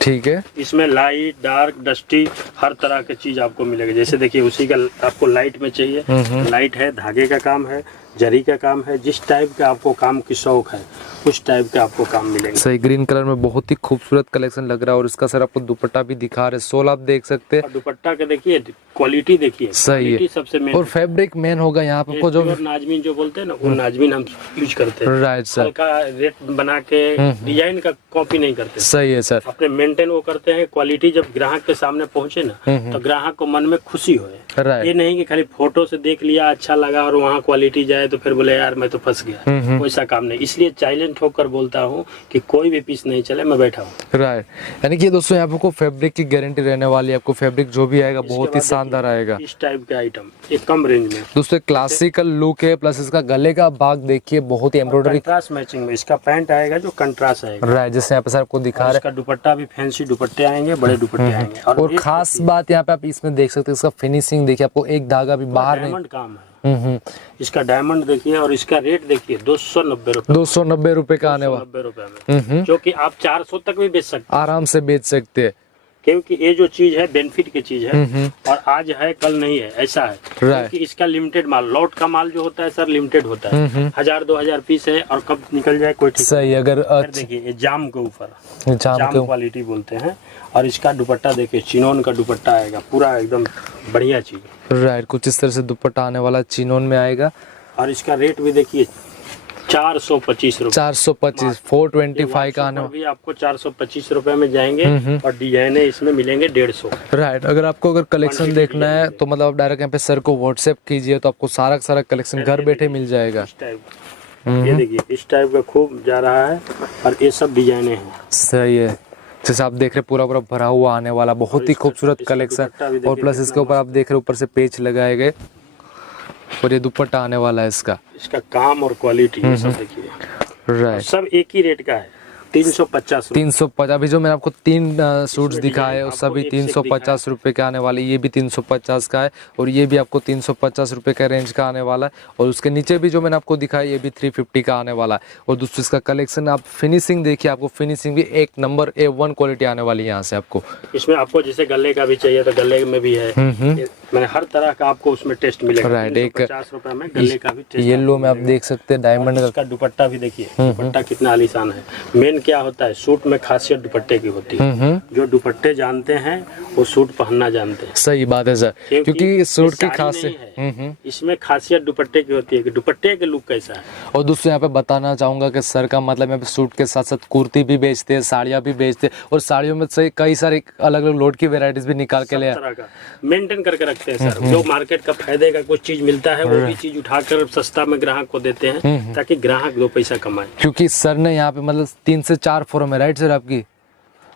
ठीक है, इसमें लाइट डार्क डस्टी हर तरह की चीज आपको मिलेगी। जैसे देखिए उसी का आपको लाइट में चाहिए, लाइट है, धागे का काम है, जरी का काम है, जिस टाइप का आपको काम की शौक है उस टाइप का आपको काम मिलेंगे। सही, ग्रीन कलर में बहुत ही खूबसूरत कलेक्शन लग रहा है। और इसका सर आपको दुपट्टा भी दिखा रहे, सोल आप देख सकते हैं, दुपट्टा का देखिए क्वालिटी देखिए, सही है सबसे मेन। और फैब्रिक मेन होगा यहाँ पे, जो नाजमीन जो बोलते हैं ना, वो नाजमीन हम यूज करते हैं। राइट सर, हल्का रेट बना के डिजाइन का कॉपी नहीं करते। सही है सर, अपने मेंटेन वो करते हैं। क्वालिटी जब ग्राहक के सामने पहुंचे ना, तो ग्राहक को मन में खुशी हो। ये नहीं कि खाली फोटो से देख लिया अच्छा लगा और वहाँ क्वालिटी जाए तो फिर बोले यार मैं तो फंस गया, वैसा काम नहीं। इसलिए चाइलेंज होकर बोलता हूँ कि कोई भी पीस नहीं चले, मैं बैठा हूँ। राइट, यानी कि दोस्तों यहाँ आपको फैब्रिक की गारंटी रहने वाली है। आपको फैब्रिक जो भी आएगा बहुत ही शानदार आएगा। इस टाइप के आइटम ये कम रेंज में दोस्तों क्लासिकल लुक है, प्लस इसका गले का भाग देखिए बहुत ही एम्ब्रॉयडरी कंट्रास्ट मैचिंग में। इसका पैंट आएगा जो कंट्रास्ट आएगा। राइट, जैसे यहाँ पे सर आपको दिखा रहे हैं। इसका दुपट्टा भी फैंसी दुपट्टे आएंगे, बड़े दुपट्टे आएंगे। और खास बात यहाँ पे आप इसमें देख सकते हैं, इसका फिनिशिंग देखिए, आपको एक धागा भी बाहर नहीं। डायमंड काम है। इसका डायमंड देखिए और इसका रेट देखिए 290 रुपए। 290 रुपए का आने वाला, 290 रुपए में, जो कि आप 400 तक भी बेच सकते हैं, आराम से बेच सकते हैं। क्योंकि ये जो चीज है बेनिफिट की चीज है, और आज है कल नहीं है, ऐसा है। क्योंकि इसका लिमिटेड माल, लॉट का माल जो होता है सर लिमिटेड होता है। 1000-2000 पीस है और कब निकल जाए कोई ठीक सही। अगर देखिए ये जाम के ऊपर, जाम क्वालिटी बोलते हैं। और इसका दुपट्टा देखिए चिनोन का दुपट्टा आएगा, पूरा एकदम बढ़िया चीज। राइट, कुछ इस तरह से दुपट्टा आने वाला चिनोन में आएगा। और इसका रेट भी देखिए 425 रुपए। 425, 425 का आने भी आपको 425 रुपए में जाएंगे। और डिजाइने इसमें मिलेंगे 150। राइट, अगर आपको अगर कलेक्शन देखना है तो मतलब आप डायरेक्ट यहाँ पे सर को व्हाट्सएप कीजिए, तो आपको सारा कलेक्शन घर बैठे मिल जाएगा। इस टाइप ये देखिए, इस टाइप का खूब जा रहा है और ये सब डिजाइने हैं। सही है, जैसे आप देख रहे पूरा भरा हुआ आने वाला बहुत ही खूबसूरत कलेक्शन। और प्लस इसके ऊपर आप देख रहे ऊपर से पेच लगाए गए, और ये दुपट्टा आने वाला है इसका काम और क्वालिटी सब देखिए। राइट, सब एक ही रेट का है, 350। 350। अभी जो मैंने आपको 3 सूट्स दिखाए वो सभी 350 रुपए के आने वाले। ये भी 350 का है, और ये भी आपको 350 रुपए का रेंज का आने वाला है। और उसके नीचे भी जो मैंने आपको दिखाया ये भी 350 का आने वाला है। और दूसरी इसका कलेक्शन आप फिनिशिंग देखिए, आपको फिनिशिंग भी एक नंबर A1 क्वालिटी आने वाली है यहाँ से आपको। इसमें आपको जैसे गले का भी चाहिए तो गले में भी है, मैंने हर तरह का आपको उसमें टेस्ट मिलेगा। राइट, एक 50 रुपए में गले का भी टेस्ट। येलो में आप देख सकते हैं डायमंड का दुपट्टा भी देखिए, दुपट्टा कितना आलीशान है। मेन क्या होता है, सूट में खासियत दुपट्टे की होती है। जो दुपट्टे जानते हैं वो सूट पहनना जानते हैं। सही बात है सर, क्योंकि सूट की खासियत, इसमें खासियत दुपट्टे की होती है कि दुपट्टे के लुक कैसा है। और दोस्तों यहाँ पे बताना चाहूंगा कि सर का मतलब यहाँ पे सूट के साथ साथ कुर्ती भी बेचते हैं, साड़ियाँ भी बेचते हैं, और साड़ियों में से कई सारे अलग अलग लोड की वेराइटीज भी निकाल के ले मेंटेन करके रखते हैं सर। जो मार्केट का फायदे का कुछ चीज मिलता है वो भी चीज उठाकर सस्ता में ग्राहक को देते हैं, ताकि ग्राहक 2 पैसा कमाए। क्योंकि सर ने यहाँ पे मतलब 3 से 4 फॉर्म है, राइट सर आपकी?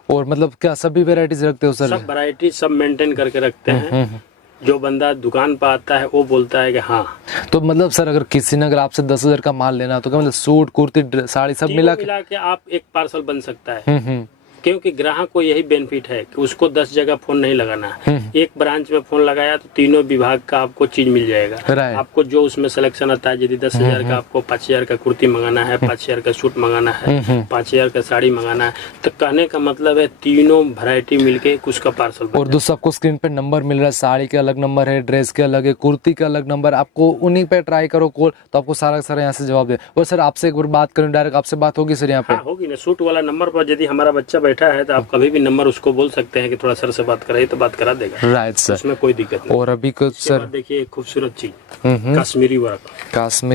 और मतलब क्या सभी वेराइटीज रखते हो सर? सब वैरायटी सब मेंटेन करके रखते हैं। जो बंदा दुकान पर आता है वो बोलता है कि हाँ। तो मतलब सर अगर किसी ने अगर आपसे 10,000 का माल लेना तो क्या मतलब सूट कुर्ती साड़ी सब मिला के आप एक पार्सल बन सकता है। क्योंकि ग्राहक को यही बेनिफिट है कि उसको 10 जगह फोन नहीं लगाना है। एक ब्रांच में फोन लगाया तो तीनों विभाग का आपको चीज मिल जाएगा। आपको जो उसमें सिलेक्शन आता है, यदि 10,000 का आपको 5,000 का कुर्ती मंगाना है, 5,000 का सूट मंगाना है, 5,000 का साड़ी मंगाना है, तो कहने का मतलब है तीनों वैरायटी मिलके उसका पार्सल। और दोस्तों आपको स्क्रीन पे नंबर मिल रहा है, साड़ी के अलग नंबर है, ड्रेस के अलग है, कुर्ती का अलग नंबर, आपको उन्हीं पे ट्राई करो कॉल, तो आपको सारा यहाँ से जवाब दे। और सर आपसे एक बार बात करूँ, डायरेक्ट आपसे बात होगी सर यहाँ पे? होगी ना, सूट वाला नंबर पर यदि हमारा बच्चा बैठा है तो आप कभी भी नंबर उसको बोल सकते हैं कि थोड़ा सर से बात कराइए, तो बात करा देगा। राइट सर, उसमें कोई दिक्कत नहीं। और अभी कुछ सर देखिए खूबसूरत चीज, कश्मीरी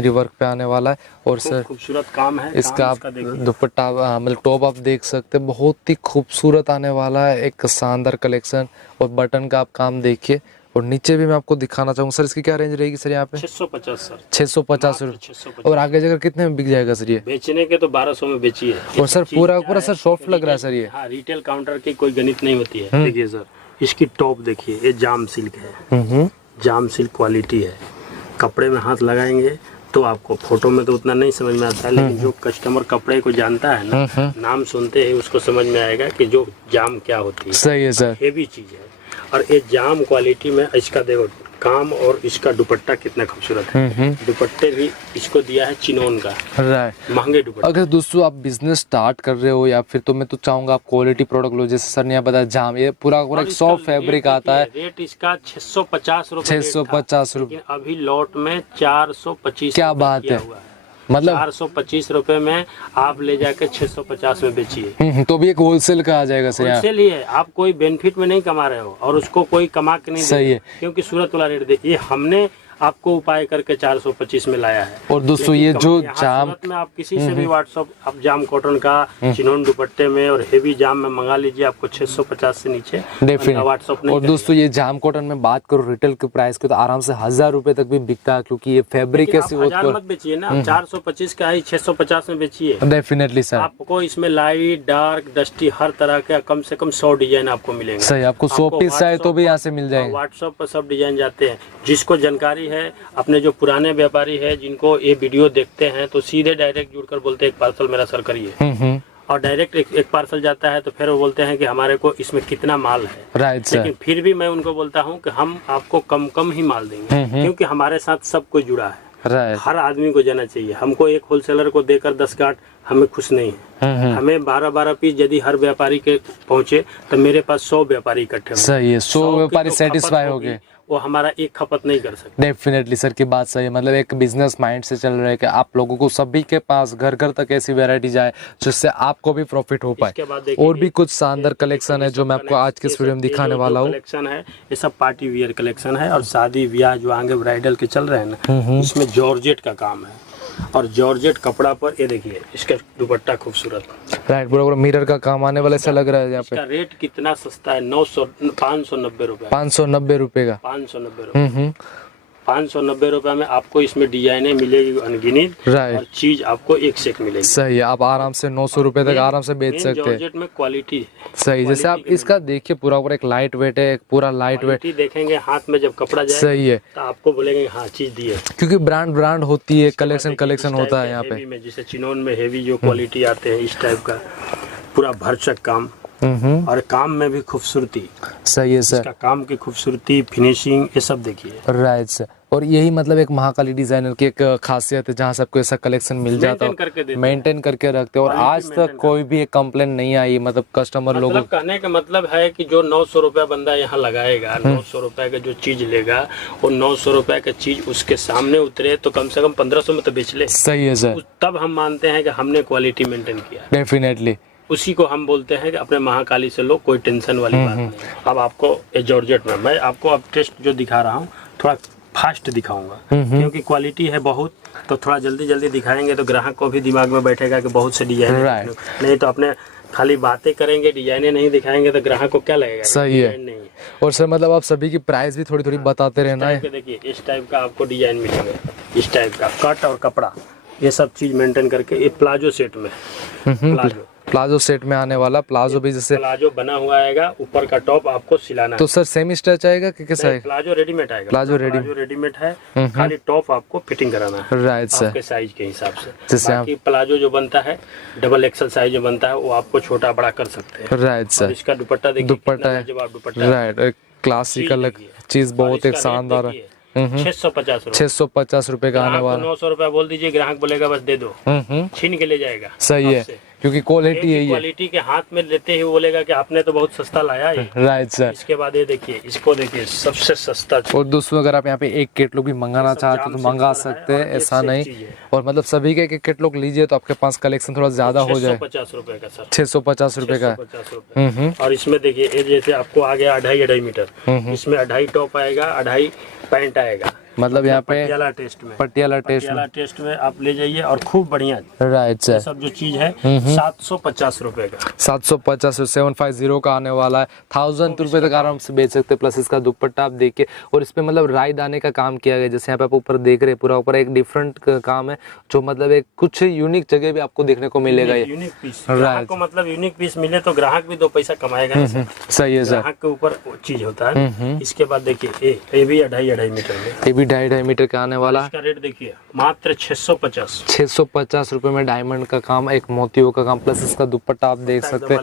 वर्क पे आने वाला है। और सर खूबसूरत काम है इसका, आप दुपट्टा मतलब टॉप आप देख सकते हैं, बहुत ही खूबसूरत आने वाला है, एक शानदार कलेक्शन। और बटन का आप काम देखिए, और नीचे भी मैं आपको दिखाना चाहूँगा। सर इसकी क्या रेंज रहेगी सर यहाँ पे? 650 सर, 650 रुपये। और आगे जाकर कितने में बिक जाएगा सर ये? बेचने के तो 1200 में बेचिए। और सर पूरा सर सॉफ्ट लग रहा है सर ये। हाँ, रिटेल काउंटर की कोई गणित नहीं होती है। देखिए सर इसकी टॉप देखिए, ये जाम सिल्क है, जाम सिल्क क्वालिटी है। कपड़े में हाथ लगाएंगे तो आपको फोटो में तो उतना नहीं समझ में आता है, लेकिन जो कस्टमर कपड़े को जानता है ना, नाम सुनते ही उसको समझ में आएगा कि जो जाम क्या होती है। सही है सर, हेवी चीज है। और ये जाम क्वालिटी में इसका देखो काम, और इसका दुपट्टा कितना खूबसूरत है। दुपट्टे भी इसको दिया है चिनोन का, राइट, महंगे दुपट्टे। अगर दोस्तों आप बिजनेस स्टार्ट कर रहे हो या फिर तो मैं तो चाहूंगा आप क्वालिटी प्रोडक्ट लो, जैसे सर ने यहाँ बताया जाम, ये पूरा एक सॉफ्ट फैब्रिक आता है। रेट इसका 650 रुपए, 650 रुपए, अभी लॉट में 425। क्या बात है, मतलब 425 रुपए में आप ले जाकर 650 में बेचिए। तो भी एक होलसेल का आ जाएगा सर। होलसेल ही है, आप कोई बेनिफिट में नहीं कमा रहे हो और उसको कोई कमा के नहीं सही है, क्योंकि सूरत वाला रेट दे, ये हमने आपको उपाय करके 425 में लाया है। और दोस्तों ये जो जाम में आप किसी से भी व्हाट्सअप आप जाम कॉटन का चिनोन दुपट्टे में और हेवी जाम में मंगा लीजिए, आपको 650 से नीचे डेफिनेट। और दोस्तों ये जाम कॉटन में बात करो रिटेल के प्राइस के, तो आराम से 1000 रुपए तक भी बिकता है, क्योंकि ये फैब्रिक ऐसी मत बेचिए ना, 425 का ही 650 में बेचिए। डेफिनेटली सर, आपको इसमें लाइट डार्क डस्टी हर तरह का कम से कम 100 डिजाइन आपको मिलेंगे। सही, आपको 100 पीस चाहिए तो भी यहाँ से मिल जाएंगे। व्हाट्सएप पर सब डिजाइन जाते हैं, जिसको जानकारी है, अपने जो पुराने व्यापारी है जिनको ये वीडियो देखते हैं तो सीधे डायरेक्ट जुड़कर बोलते हैं एक पार्सल मेरा सर करिए, और डायरेक्ट एक पार्सल जाता है तो फिर वो बोलते हैं कि हमारे को इसमें कितना माल है। राइट सर, लेकिन फिर भी मैं उनको बोलता हूँ कि हम आपको कम ही माल देंगे, क्योंकि हमारे साथ सब कुछ जुड़ा है। राइट, हर आदमी को जाना चाहिए। हमको एक होलसेलर को देकर 10 गांठ हमें खुश नहीं है। हमें 12-12 पीस यदि हर व्यापारी के पहुंचे तो मेरे पास 100 व्यापारी इकट्ठे। सही है, 100 व्यापारी सेटिस्फाई हो गए, वो हमारा एक खपत नहीं कर सकते। डेफिनेटली सर की बात सही है, मतलब एक बिजनेस माइंड से चल रहा है कि आप लोगों को सभी के पास घर घर तक ऐसी वैरायटी जाए जिससे आपको भी प्रॉफिट हो पाए। और भी कुछ शानदार कलेक्शन है जो मैं आपको आज के इस वीडियो में दिखाने वाला हूँ। कलेक्शन है ये सब पार्टी वियर कलेक्शन है, और शादी ब्याह जो आगे ब्राइडल के चल रहे हैं ना, इसमें जॉर्जेट का काम है, और जॉर्जेट कपड़ा पर ये देखिए इसका दुपट्टा खूबसूरत। राइट, पूरा मिरर का काम आने वाला ऐसा लग रहा है। यहाँ पे रेट कितना सस्ता है, 590 रुपए, 590 रुपए का, 590 रुपए, 590 रुपए में आपको इसमें डिजाइने मिलेगी अनगिनत, और चीज आपको एक से एक मिलेगी। सही है, आप आराम से 900 रुपए तक आराम से बेच सकते हैं। जॉर्जेट में क्वालिटी सही, जैसे आप इसका देखिए पूरा एक लाइट वेट है, पूरा लाइट वेट देखेंगे हाथ में जब कपड़ा जाए। सही है, तो आपको बोलेंगे हाँ चीज दी है, क्योंकि ब्रांड होती है, कलेक्शन होता है यहाँ पे। जैसे चिनोन में हेवी जो क्वालिटी आते हैं इस टाइप का पूरा भरचक काम, और काम में भी खूबसूरती। सही है सर, काम की खूबसूरती, फिनिशिंग, ये सब देखिए। राइट सर, और यही मतलब एक महाकाली डिजाइनर की एक खासियत है, जहाँ सबको ऐसा कलेक्शन मिल जाता है, मेंटेन करके रखते हैं, और आज तक कोई भी एक कंप्लेन नहीं आई, मतलब कस्टमर लोगों कहने का मतलब है कि जो 900 रुपया बंदा यहाँ लगाएगा, 900 रुपए का जो चीज लेगा, वो 900 रुपए का चीज उसके सामने उतरे तो कम से कम 1500 में तो बेच ले। सही है सर, तब हम मानते हैं कि हमने क्वालिटी मेंटेन किया। डेफिनेटली, उसी को हम बोलते हैं कि अपने महाकाली से लो, कोई टेंशन वाली बात नहीं। अब आपको ये जॉर्जेट में मैं आपको अब टेस्ट जो दिखा रहा हूँ थोड़ा फास्ट दिखाऊंगा, क्योंकि क्वालिटी है बहुत, तो थोड़ा जल्दी दिखाएंगे तो ग्राहक को भी दिमाग में बैठेगा कि बहुत से डिजाइन, नहीं तो अपने खाली बातें करेंगे डिजाइने नहीं दिखाएंगे तो ग्राहक को क्या लगेगा। सही है, नहीं। और सर मतलब आप सभी की प्राइस भी थोड़ी बताते रहना है। देखिए इस टाइप का आपको डिजाइन मिलेंगे, इस टाइप का कट और कपड़ा ये सब चीज मेंटेन करके, ये प्लाजो सेट में, प्लाजो सेट में आने वाला प्लाजो भी, जैसे प्लाजो बना हुआ आएगा, ऊपर का टॉप आपको सिलाना तो सर सेमी स्टिच आएगा कि कैसा है? प्लाजो रेडीमेड आएगा, प्लाजो रेडीमेड है, खाली टॉप आपको फिटिंग कराना है। राइट सर, आपके साइज के हिसाब से। जैसे बाकी प्लाजो जो बनता है डबल एक्सल साइज जो बनता है वो आपको छोटा बड़ा कर सकते हैं। राइट सर, इसका दुपट्टा देखिए, दुपट्टा है, राइट, क्लासिकल चीज बहुत एक शानदार है। 650 रुपए का आने वाला। 900 रुपया बोल दीजिए, ग्राहक बोलेगा बस दे दो, छीन के ले जाएगा। सही है, क्योंकि क्वालिटी यही है, क्वालिटी के हाथ में लेते ही बोलेगा कि आपने तो बहुत सस्ता लाया है। राइट सर, इसके बाद ये देखिए, इसको देखिए सबसे सस्ता। और दोस्तों अगर आप यहाँ पे एक कैटलॉग भी मंगाना चाहते हो तो मंगा सकते हैं, ऐसा नहीं। और मतलब सभी के एक कैटलॉग लीजिए तो आपके पास कलेक्शन थोड़ा ज्यादा हो जाए। 650 रुपए का सर, 650 रुपए का। और इसमें देखिए ये जैसे आपको आ गया 2.5 मीटर, इसमें 2.5 टॉप आएगा, 2.5 पैंट आएगा, मतलब यहाँ पे पटियाला टेस्ट में आप ले जाइए, और खूब बढ़िया। राइट सर, सब जो चीज है 750 रुपए का, 750 750 का आने वाला है, 1000 रुपए तक आराम से बेच सकते हैं। प्लस इसका दुपट्टा आप देखिए, और इस पे मतलब राई दाने का काम किया गया, जैसे यहाँ पे आप ऊपर देख रहे हैं, पूरा ऊपर एक डिफरेंट काम है, जो मतलब एक कुछ यूनिक जगह भी आपको देखने को मिलेगा। यूनिक पीस, ग्राहक को मतलब यूनिक पीस मिले तो ग्राहक भी 2 पैसा कमाएगा। सही है सर, ग्राहक के ऊपर चीज होता है। इसके बाद देखिए ये भी 2.5 मीटर में, भी 2.5 मीटर का आने वाला। इसका रेट देखिए मात्र 650 रुपए में डायमंड का काम, एक मोतियों का काम, प्लस इसका दुपट्टा आप देख सकते हैं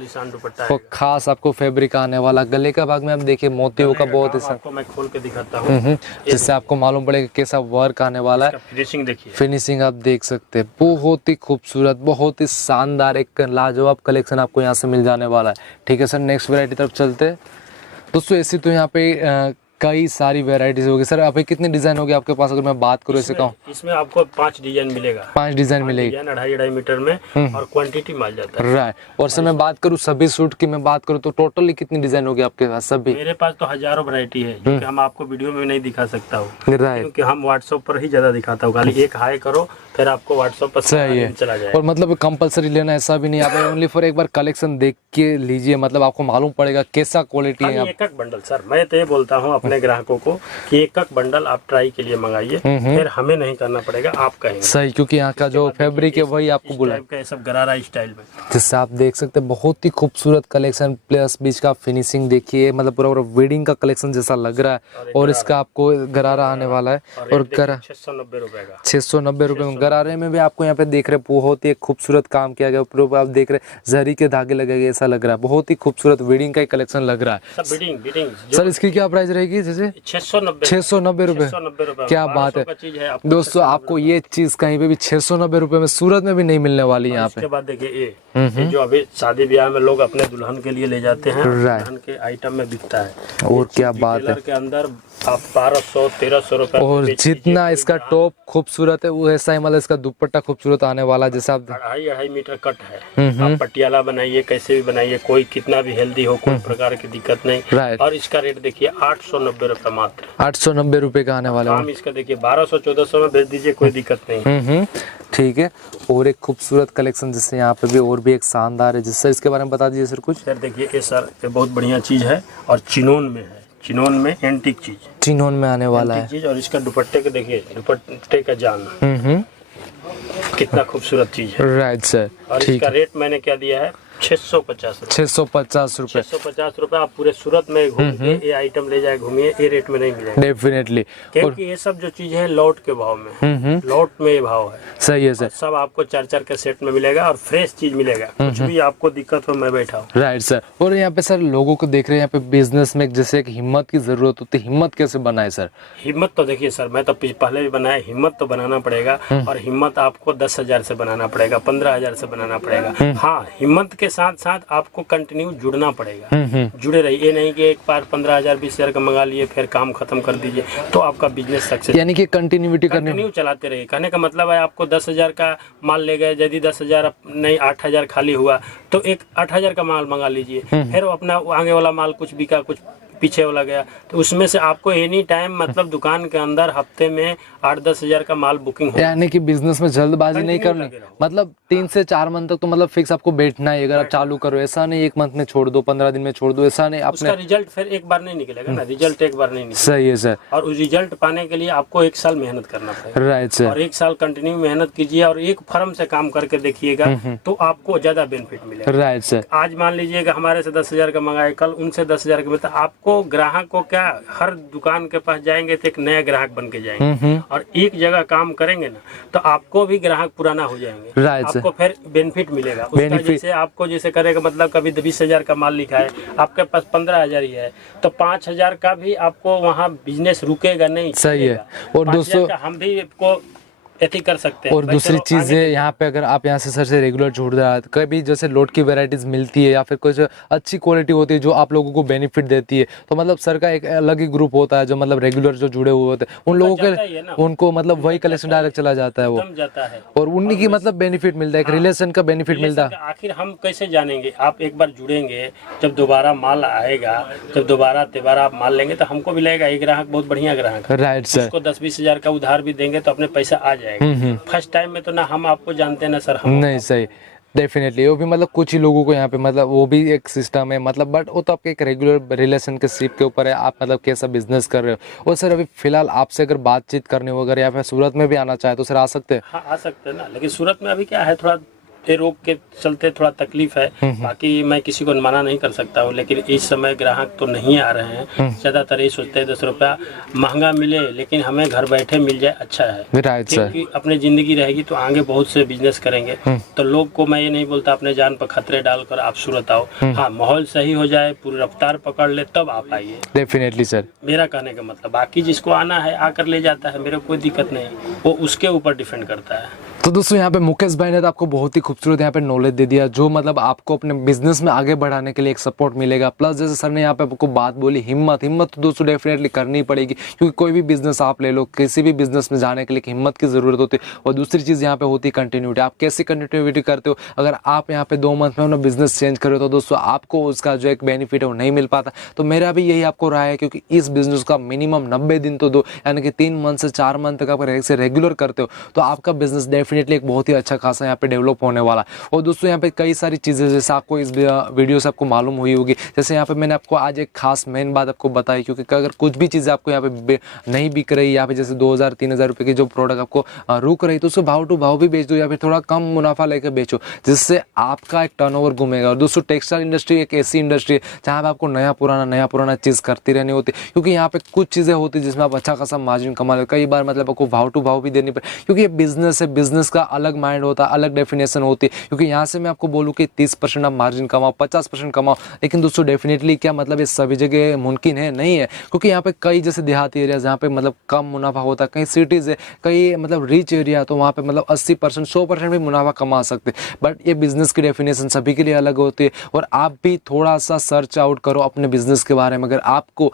और खास आपको फैब्रिक आने वाला। गले का भाग में आप देखिए मोतियों का बहुत ही, आपको मैं खोल के दिखाता हूँ जिससे आपको मालूम पड़ेगा कैसा वर्क आने वाला है। फिनिशिंग देखिए, फिनिशिंग आप देख सकते हैं, बहुत ही खूबसूरत, बहुत ही शानदार, एक लाजवाब कलेक्शन आपको यहाँ से मिल जाने वाला है। ठीक है सर, नेक्स्ट वैरायटी तरफ चलते हैं। दोस्तों ऐसी तो यहाँ पे कई सारी वैरायटीज होगी। सर अभी कितने डिजाइन होगी आपके पास, अगर मैं बात करूँ ऐसे कहूँ? इसमें आपको 5 डिजाइन मिलेगा, 5 डिजाइन मिलेगी, 2.5 मीटर में, और क्वांटिटी माल जाता है। राइट। और सर मैं बात करूँ सभी सूट की मैं बात करूँ तो टोटली कितनी डिजाइन होगी आपके पास? सभी मेरे पास तो हजारों वैरायटी है, जो कि हम आपको वीडियो में नहीं दिखा सकता हूँ, क्योंकि हम व्हाट्सएप पर ही ज्यादा दिखाता हूँ। खाली एक हाई करो, फिर आपको व्हाट्सएप पर सही है चला जाए। और मतलब कंपलसरी लेना ऐसा भी नहीं, आप ओनली फॉर एक बार कलेक्शन देख के लीजिए, मतलब आपको मालूम पड़ेगा कैसा क्वालिटी है। एक बंडल सर, मैं तो ये बोलता हूँ अपने ग्राहकों को कि एक बंडल आप ट्राई के लिए मंगाइए, फिर हमें नहीं करना पड़ेगा, आप कहेंगे। सही, क्योंकि यहाँ का जो फैब्रिक है वही आपको बुलाएगा, सब गरारा स्टाइल में, जिससे आप देख सकते हैं बहुत ही खूबसूरत कलेक्शन, प्लस बीच का फिनिशिंग देखिए, मतलब पूरा वेडिंग का कलेक्शन जैसा लग रहा है। और इसका आपको गरारा आने वाला है, और 690 रुपए का, 690 रुपए में। गरारे में भी आपको यहाँ पे देख रहे हैं बहुत ही खूबसूरत काम किया गया, पूरा आप देख रहे हैं जरी के धागे लगे गए, ऐसा लग रहा है बहुत ही खूबसूरत वेडिंग का कलेक्शन लग रहा है। सर इसकी क्या प्राइस रहेगी? जैसे 690 रुपए, क्या बात है दोस्तों, आपको ये चीज कहीं पे भी 690 रुपए में सूरत में भी नहीं मिलने वाली यहाँ पे। इसके बाद देखिए ये जो अभी शादी ब्याह में लोग अपने दुल्हन के लिए ले जाते हैं, दुल्हन के आइटम में बिकता है। और क्या बात है, के अंदर आप 1200-1300 रुपए, और जितना इसका टॉप खूबसूरत है वो ऐसा ही, मतलब इसका दुपट्टा खूबसूरत आने वाला, जैसे आप 2.5 मीटर कट है। आप पटियाला बनाइए, कैसे भी बनाइए, कोई कितना भी हेल्दी हो, कोई प्रकार की दिक्कत नहीं। और इसका रेट देखिए 890 रुपए मात्र, 890 रुपए का आने वाला है। इसका देखिए 1200-1400 में बेच दीजिए, कोई दिक्कत नहीं। ठीक है। और एक खूबसूरत कलेक्शन जिससे यहाँ पे भी और भी एक शानदार है, जिससे इसके बारे में बता दीजिए सर कुछ। सर देखिए ये सर ये बहुत बढ़िया चीज है, और चिनोन में है, चिनोन में एंटीक चीज, चिनोन में आने वाला है चीज। और इसका दुपट्टे के देखिए, दुपट्टे का जान कितना खूबसूरत चीज है। Right sir. और इसका रेट मैंने क्या दिया है? 650 रुपए। 650 रुपए। आप पूरे सूरत में घूम के ये आइटम ले जाए, घूमिए, ये रेट में नहीं मिलेगा डेफिनेटली, क्योंकि ये सब जो चीज है लॉट के भाव में, लॉट में ये भाव है। सही है सर। सब आपको 4-4 के सेट में मिलेगा, और फ्रेश चीज मिलेगा, कुछ भी आपको दिक्कत हो मैं बैठा हूँ। Right sir. और यहाँ पे सर लोगों को देख रहे हैं, यहाँ पे बिजनेस में जैसे एक हिम्मत की जरूरत होती है, हिम्मत कैसे बनाए सर? हिम्मत तो देखिए सर, मैं तो पहले भी बनाया, हिम्मत तो बनाना पड़ेगा, और हिम्मत आपको 10,000 से बनाना पड़ेगा, 15,000 से बनाना पड़ेगा। हाँ, हिम्मत के साथ साथ आपको कंटिन्यू जुड़ना पड़ेगा। जुड़े रहिए, ये नहीं कि एक बार 15,000 20,000 का मंगा लिए फिर काम खत्म कर दीजिए, तो आपका बिजनेस सक्सेस, यानी कि कंटिन्यूटी कंटिन्यू चलाते रहिए। कहने का मतलब है आपको 10,000 का माल ले गए, यदि 10,000 नहीं 8,000 खाली हुआ तो एक 8,000 का माल मंगा लीजिए, फिर अपना आगे वाला माल कुछ बिका, कुछ पीछे वाला गया, तो उसमें से आपको एनी टाइम मतलब दुकान के अंदर हफ्ते में 8-10 हजार का माल बुकिंग हो। यानी कि बिजनेस में जल्दबाजी नहीं करनी, मतलब 3 से 4 मंथ तक तो मतलब फिक्स आपको बैठना है। अगर आप चालू करो, ऐसा नहीं 1 मंथ में छोड़ दो, 15 दिन में छोड़ दो, ऐसा नहीं। उसका रिजल्ट फिर एक बार नहीं निकलेगा ना, रिजल्ट एक बार नहीं निकलेगा। सही है सर। और उस रिजल्ट पाने के लिए आपको 1 साल मेहनत करना पड़ेगा। Right sir. और 1 साल कंटिन्यू मेहनत कीजिए, और एक फर्म से काम करके देखिएगा तो आपको ज्यादा बेनिफिट मिलेगा। Right sir. आज मान लीजिएगा हमारे से 10,000 का मंगाए, कल उनसे 10,000 का, मतलब आपको ग्राहक को क्या, हर दुकान के पास जाएंगे तो एक नया ग्राहक बन के जाएंगे, और एक जगह काम करेंगे ना तो आपको भी ग्राहक पुराना हो जाएंगे। आपको फिर बेनिफिट मिलेगा उसका। जैसे आपको जैसे करेगा, मतलब कभी 20,000 का माल लिखा है, आपके पास 15,000 ही है, तो 5,000 का भी आपको वहाँ बिजनेस रुकेगा नहीं। सही है। और दोस्तों हम भी आपको ऐसे कर सकते हैं। और दूसरी चीज़ है यहाँ पे, अगर आप यहाँ से सर से रेगुलर जोड़ रहा है, कभी जैसे लोट की वैरायटीज मिलती है या फिर कुछ अच्छी क्वालिटी होती है जो आप लोगों को बेनिफिट देती है, तो मतलब सर का एक अलग ही ग्रुप होता है जो मतलब रेगुलर जो जुड़े हुए होते हैं, उन लोगों के उनको मतलब वही कलेक्शन डायरेक्ट चला जाता है वो, और उन्हीं की मतलब बेनिफिट मिलता है, एक रिलेशन का बेनिफिट मिलता है। आखिर हम कैसे जानेंगे? आप एक बार जुड़ेंगे, जब दोबारा माल आएगा, जब दोबारा आप माल लेंगे तो हमको भी लगेगा ये ग्राहक बहुत बढ़िया ग्राहक है। Right sir. उसको 10-20 हजार का उधार भी देंगे तो अपने पैसा आ जाएगा। फर्स्ट टाइम में तो ना हम आपको जानते हैं ना सर, हम नहीं। सही, डेफिनेटली। वो भी मतलब कुछ ही लोगों को यहाँ पे मतलब वो भी एक सिस्टम है, मतलब बट वो तो आपके एक रेगुलर रिलेशन के शिप के ऊपर है, आप मतलब कैसा बिजनेस कर रहे हो। और सर अभी फिलहाल आपसे अगर बातचीत करनी हो, अगर या फिर सूरत में भी आना चाहे तो सर आ सकते हैं? हाँ, आ सकते हैं ना, लेकिन सूरत में अभी क्या है, थोड़ा ये रोग के चलते थोड़ा तकलीफ है। बाकी मैं किसी को मना नहीं कर सकता हूँ, लेकिन इस समय ग्राहक तो नहीं आ रहे हैं। ज्यादातर ये सोचते हैं 10 रुपया महंगा मिले लेकिन हमें घर बैठे मिल जाए, अच्छा है। क्योंकि अपनी जिंदगी रहेगी तो आगे बहुत से बिजनेस करेंगे। तो लोग को मैं ये नहीं बोलता अपने जान पर खतरे डालकर आप सूरत आओ। हाँ, माहौल सही हो जाए, पूरी रफ्तार पकड़ ले तब आप आइए। डेफिनेटली सर, मेरा कहने का मतलब, बाकी जिसको आना है आकर ले जाता है, मेरे कोई दिक्कत नहीं, वो उसके ऊपर डिपेंड करता है। तो दोस्तों यहाँ पे मुकेश भाई ने तो आपको बहुत ही खूबसूरत यहाँ पे नॉलेज दे दिया, जो मतलब आपको अपने बिजनेस में आगे बढ़ाने के लिए एक सपोर्ट मिलेगा। प्लस जैसे सर ने यहाँ पे आपको बात बोली, हिम्मत तो दोस्तों डेफिनेटली करनी पड़ेगी, क्योंकि कोई भी बिजनेस आप ले लो, किसी भी बिजनेस में जाने के लिए हिम्मत की जरूरत होती है। और दूसरी चीज़ यहाँ पे होती है कंटिन्यूटी। आप कैसी कंटिन्यूटी करते हो? अगर आप यहाँ पे 2 मंथ में अपना बिजनेस चेंज करो तो दोस्तों आपको उसका जो एक बेनिफिट है वो नहीं मिल पाता। तो मेरा भी यही आपको राय है, क्योंकि इस बिजनेस का मिनिमम 90 दिन तो दो, यानी कि 3 मंथ से 4 मंथ तक आप रेगुलर करते हो तो आपका बिजनेस डेफिनेटली एक बहुत ही अच्छा खासा यहाँ पे डेवलप होने वाला है। और दोस्तों यहाँ पे कई सारी चीज़ें जैसे आपको इस वीडियो से आपको मालूम हुई होगी, जैसे यहाँ पे मैंने आपको आज एक खास मेन बात आपको बताई, क्योंकि अगर कुछ भी चीज़ आपको यहाँ पे नहीं बिक रही, यहाँ पे जैसे 2000-3000 रुपये की जो प्रोडक्ट आपको रुक रही, तो उसको भाव टू भाव भी बेच दो या फिर थोड़ा कम मुनाफा लेकर बेचो, जिससे आपका एक टर्नओवर घूमेगा। और दोस्तों टेक्सटाइल इंडस्ट्री एक ऐसी इंडस्ट्री है जहाँ पे आपको नया पुराना चीज़ करती रहनी होती है, क्योंकि यहाँ पे कुछ चीज़ें होती है जिसमें आप अच्छा खासा मार्जिन कमा लो। कई बार मतलब आपको भाव टू भाव भी देनी पड़े, क्योंकि ये बिजनेस है, बिजनेस का अलग माइंड होता है, अलग डेफिनेशन होती है। क्योंकि यहाँ से मैं आपको बोलूँ कि 30% आप मार्जिन कमाओ, 50% कमाओ, लेकिन दोस्तों डेफिनेटली क्या मतलब ये सभी जगह मुमकिन है? नहीं है, क्योंकि यहाँ पे कई जैसे देहाती एरिया जहाँ पे मतलब कम मुनाफा होता है, कई सिटीज़ है, कई मतलब रिच एरिया, तो वहाँ पे मतलब 80% 100% भी मुनाफा कमा सकते हैं। बट ये बिजनेस की डेफिनेशन सभी के लिए अलग होती है। और आप भी थोड़ा सा सर्च आउट करो अपने बिजनेस के बारे में। अगर आपको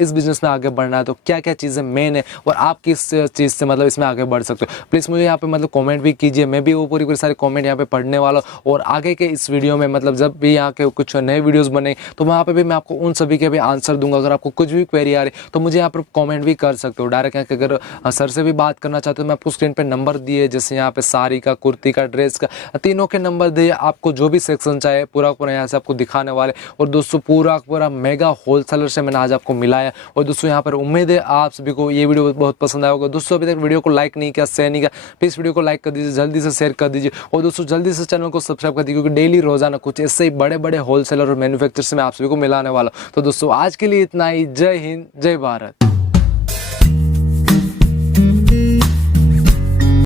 इस बिजनेस में आगे बढ़ना है तो क्या क्या चीज़ें मेन है और आप किस चीज़ से मतलब इसमें आगे बढ़ सकते हो, प्लीज़ मुझे यहाँ पे मतलब कमेंट भी कीजिए। मैं भी वो पूरी सारे कमेंट यहाँ पे पढ़ने वाला हूँ। और आगे के इस वीडियो में मतलब जब भी यहाँ के कुछ नए वीडियोस बने तो वहाँ पे भी मैं आपको उन सभी के भी आंसर दूंगा। अगर आपको कुछ भी क्वेरी आ रही तो मुझे यहाँ पर कमेंट भी कर सकते हो डायरेक्ट। यहाँ के अगर सर से भी बात करना चाहते हो तो मैं आपको स्क्रीन पर नंबर दिए, जैसे यहाँ पे साड़ी का, कुर्ती का, ड्रेस का, तीनों के नंबर दिए। आपको जो भी सेक्शन चाहे पूरा यहाँ से आपको दिखाने वाले। और दोस्तों पूरा मेगा होलसेलर से मैंने आज आपको मिलाया। और दोस्तों यहाँ पर उम्मीद है आप सभी को ये वीडियो बहुत पसंद आया होगा। दोस्तों अभी तक वीडियो को लाइक नहीं किया, शेयर नहीं किया, प्लीज़ वीडियो को लाइक कर दीजिए, जल्दी से शेयर कर दीजिए। और दोस्तों जल्दी से चैनल को सब्सक्राइब कर दीजिए, क्योंकि डेली रोजाना कुछ ऐसे ही बड़े होलसेलर और मैन्युफैक्चरर्स में आप सभी को मिलाने वाला। तो दोस्तों आज के लिए इतना ही। जय हिंद, जय भारत।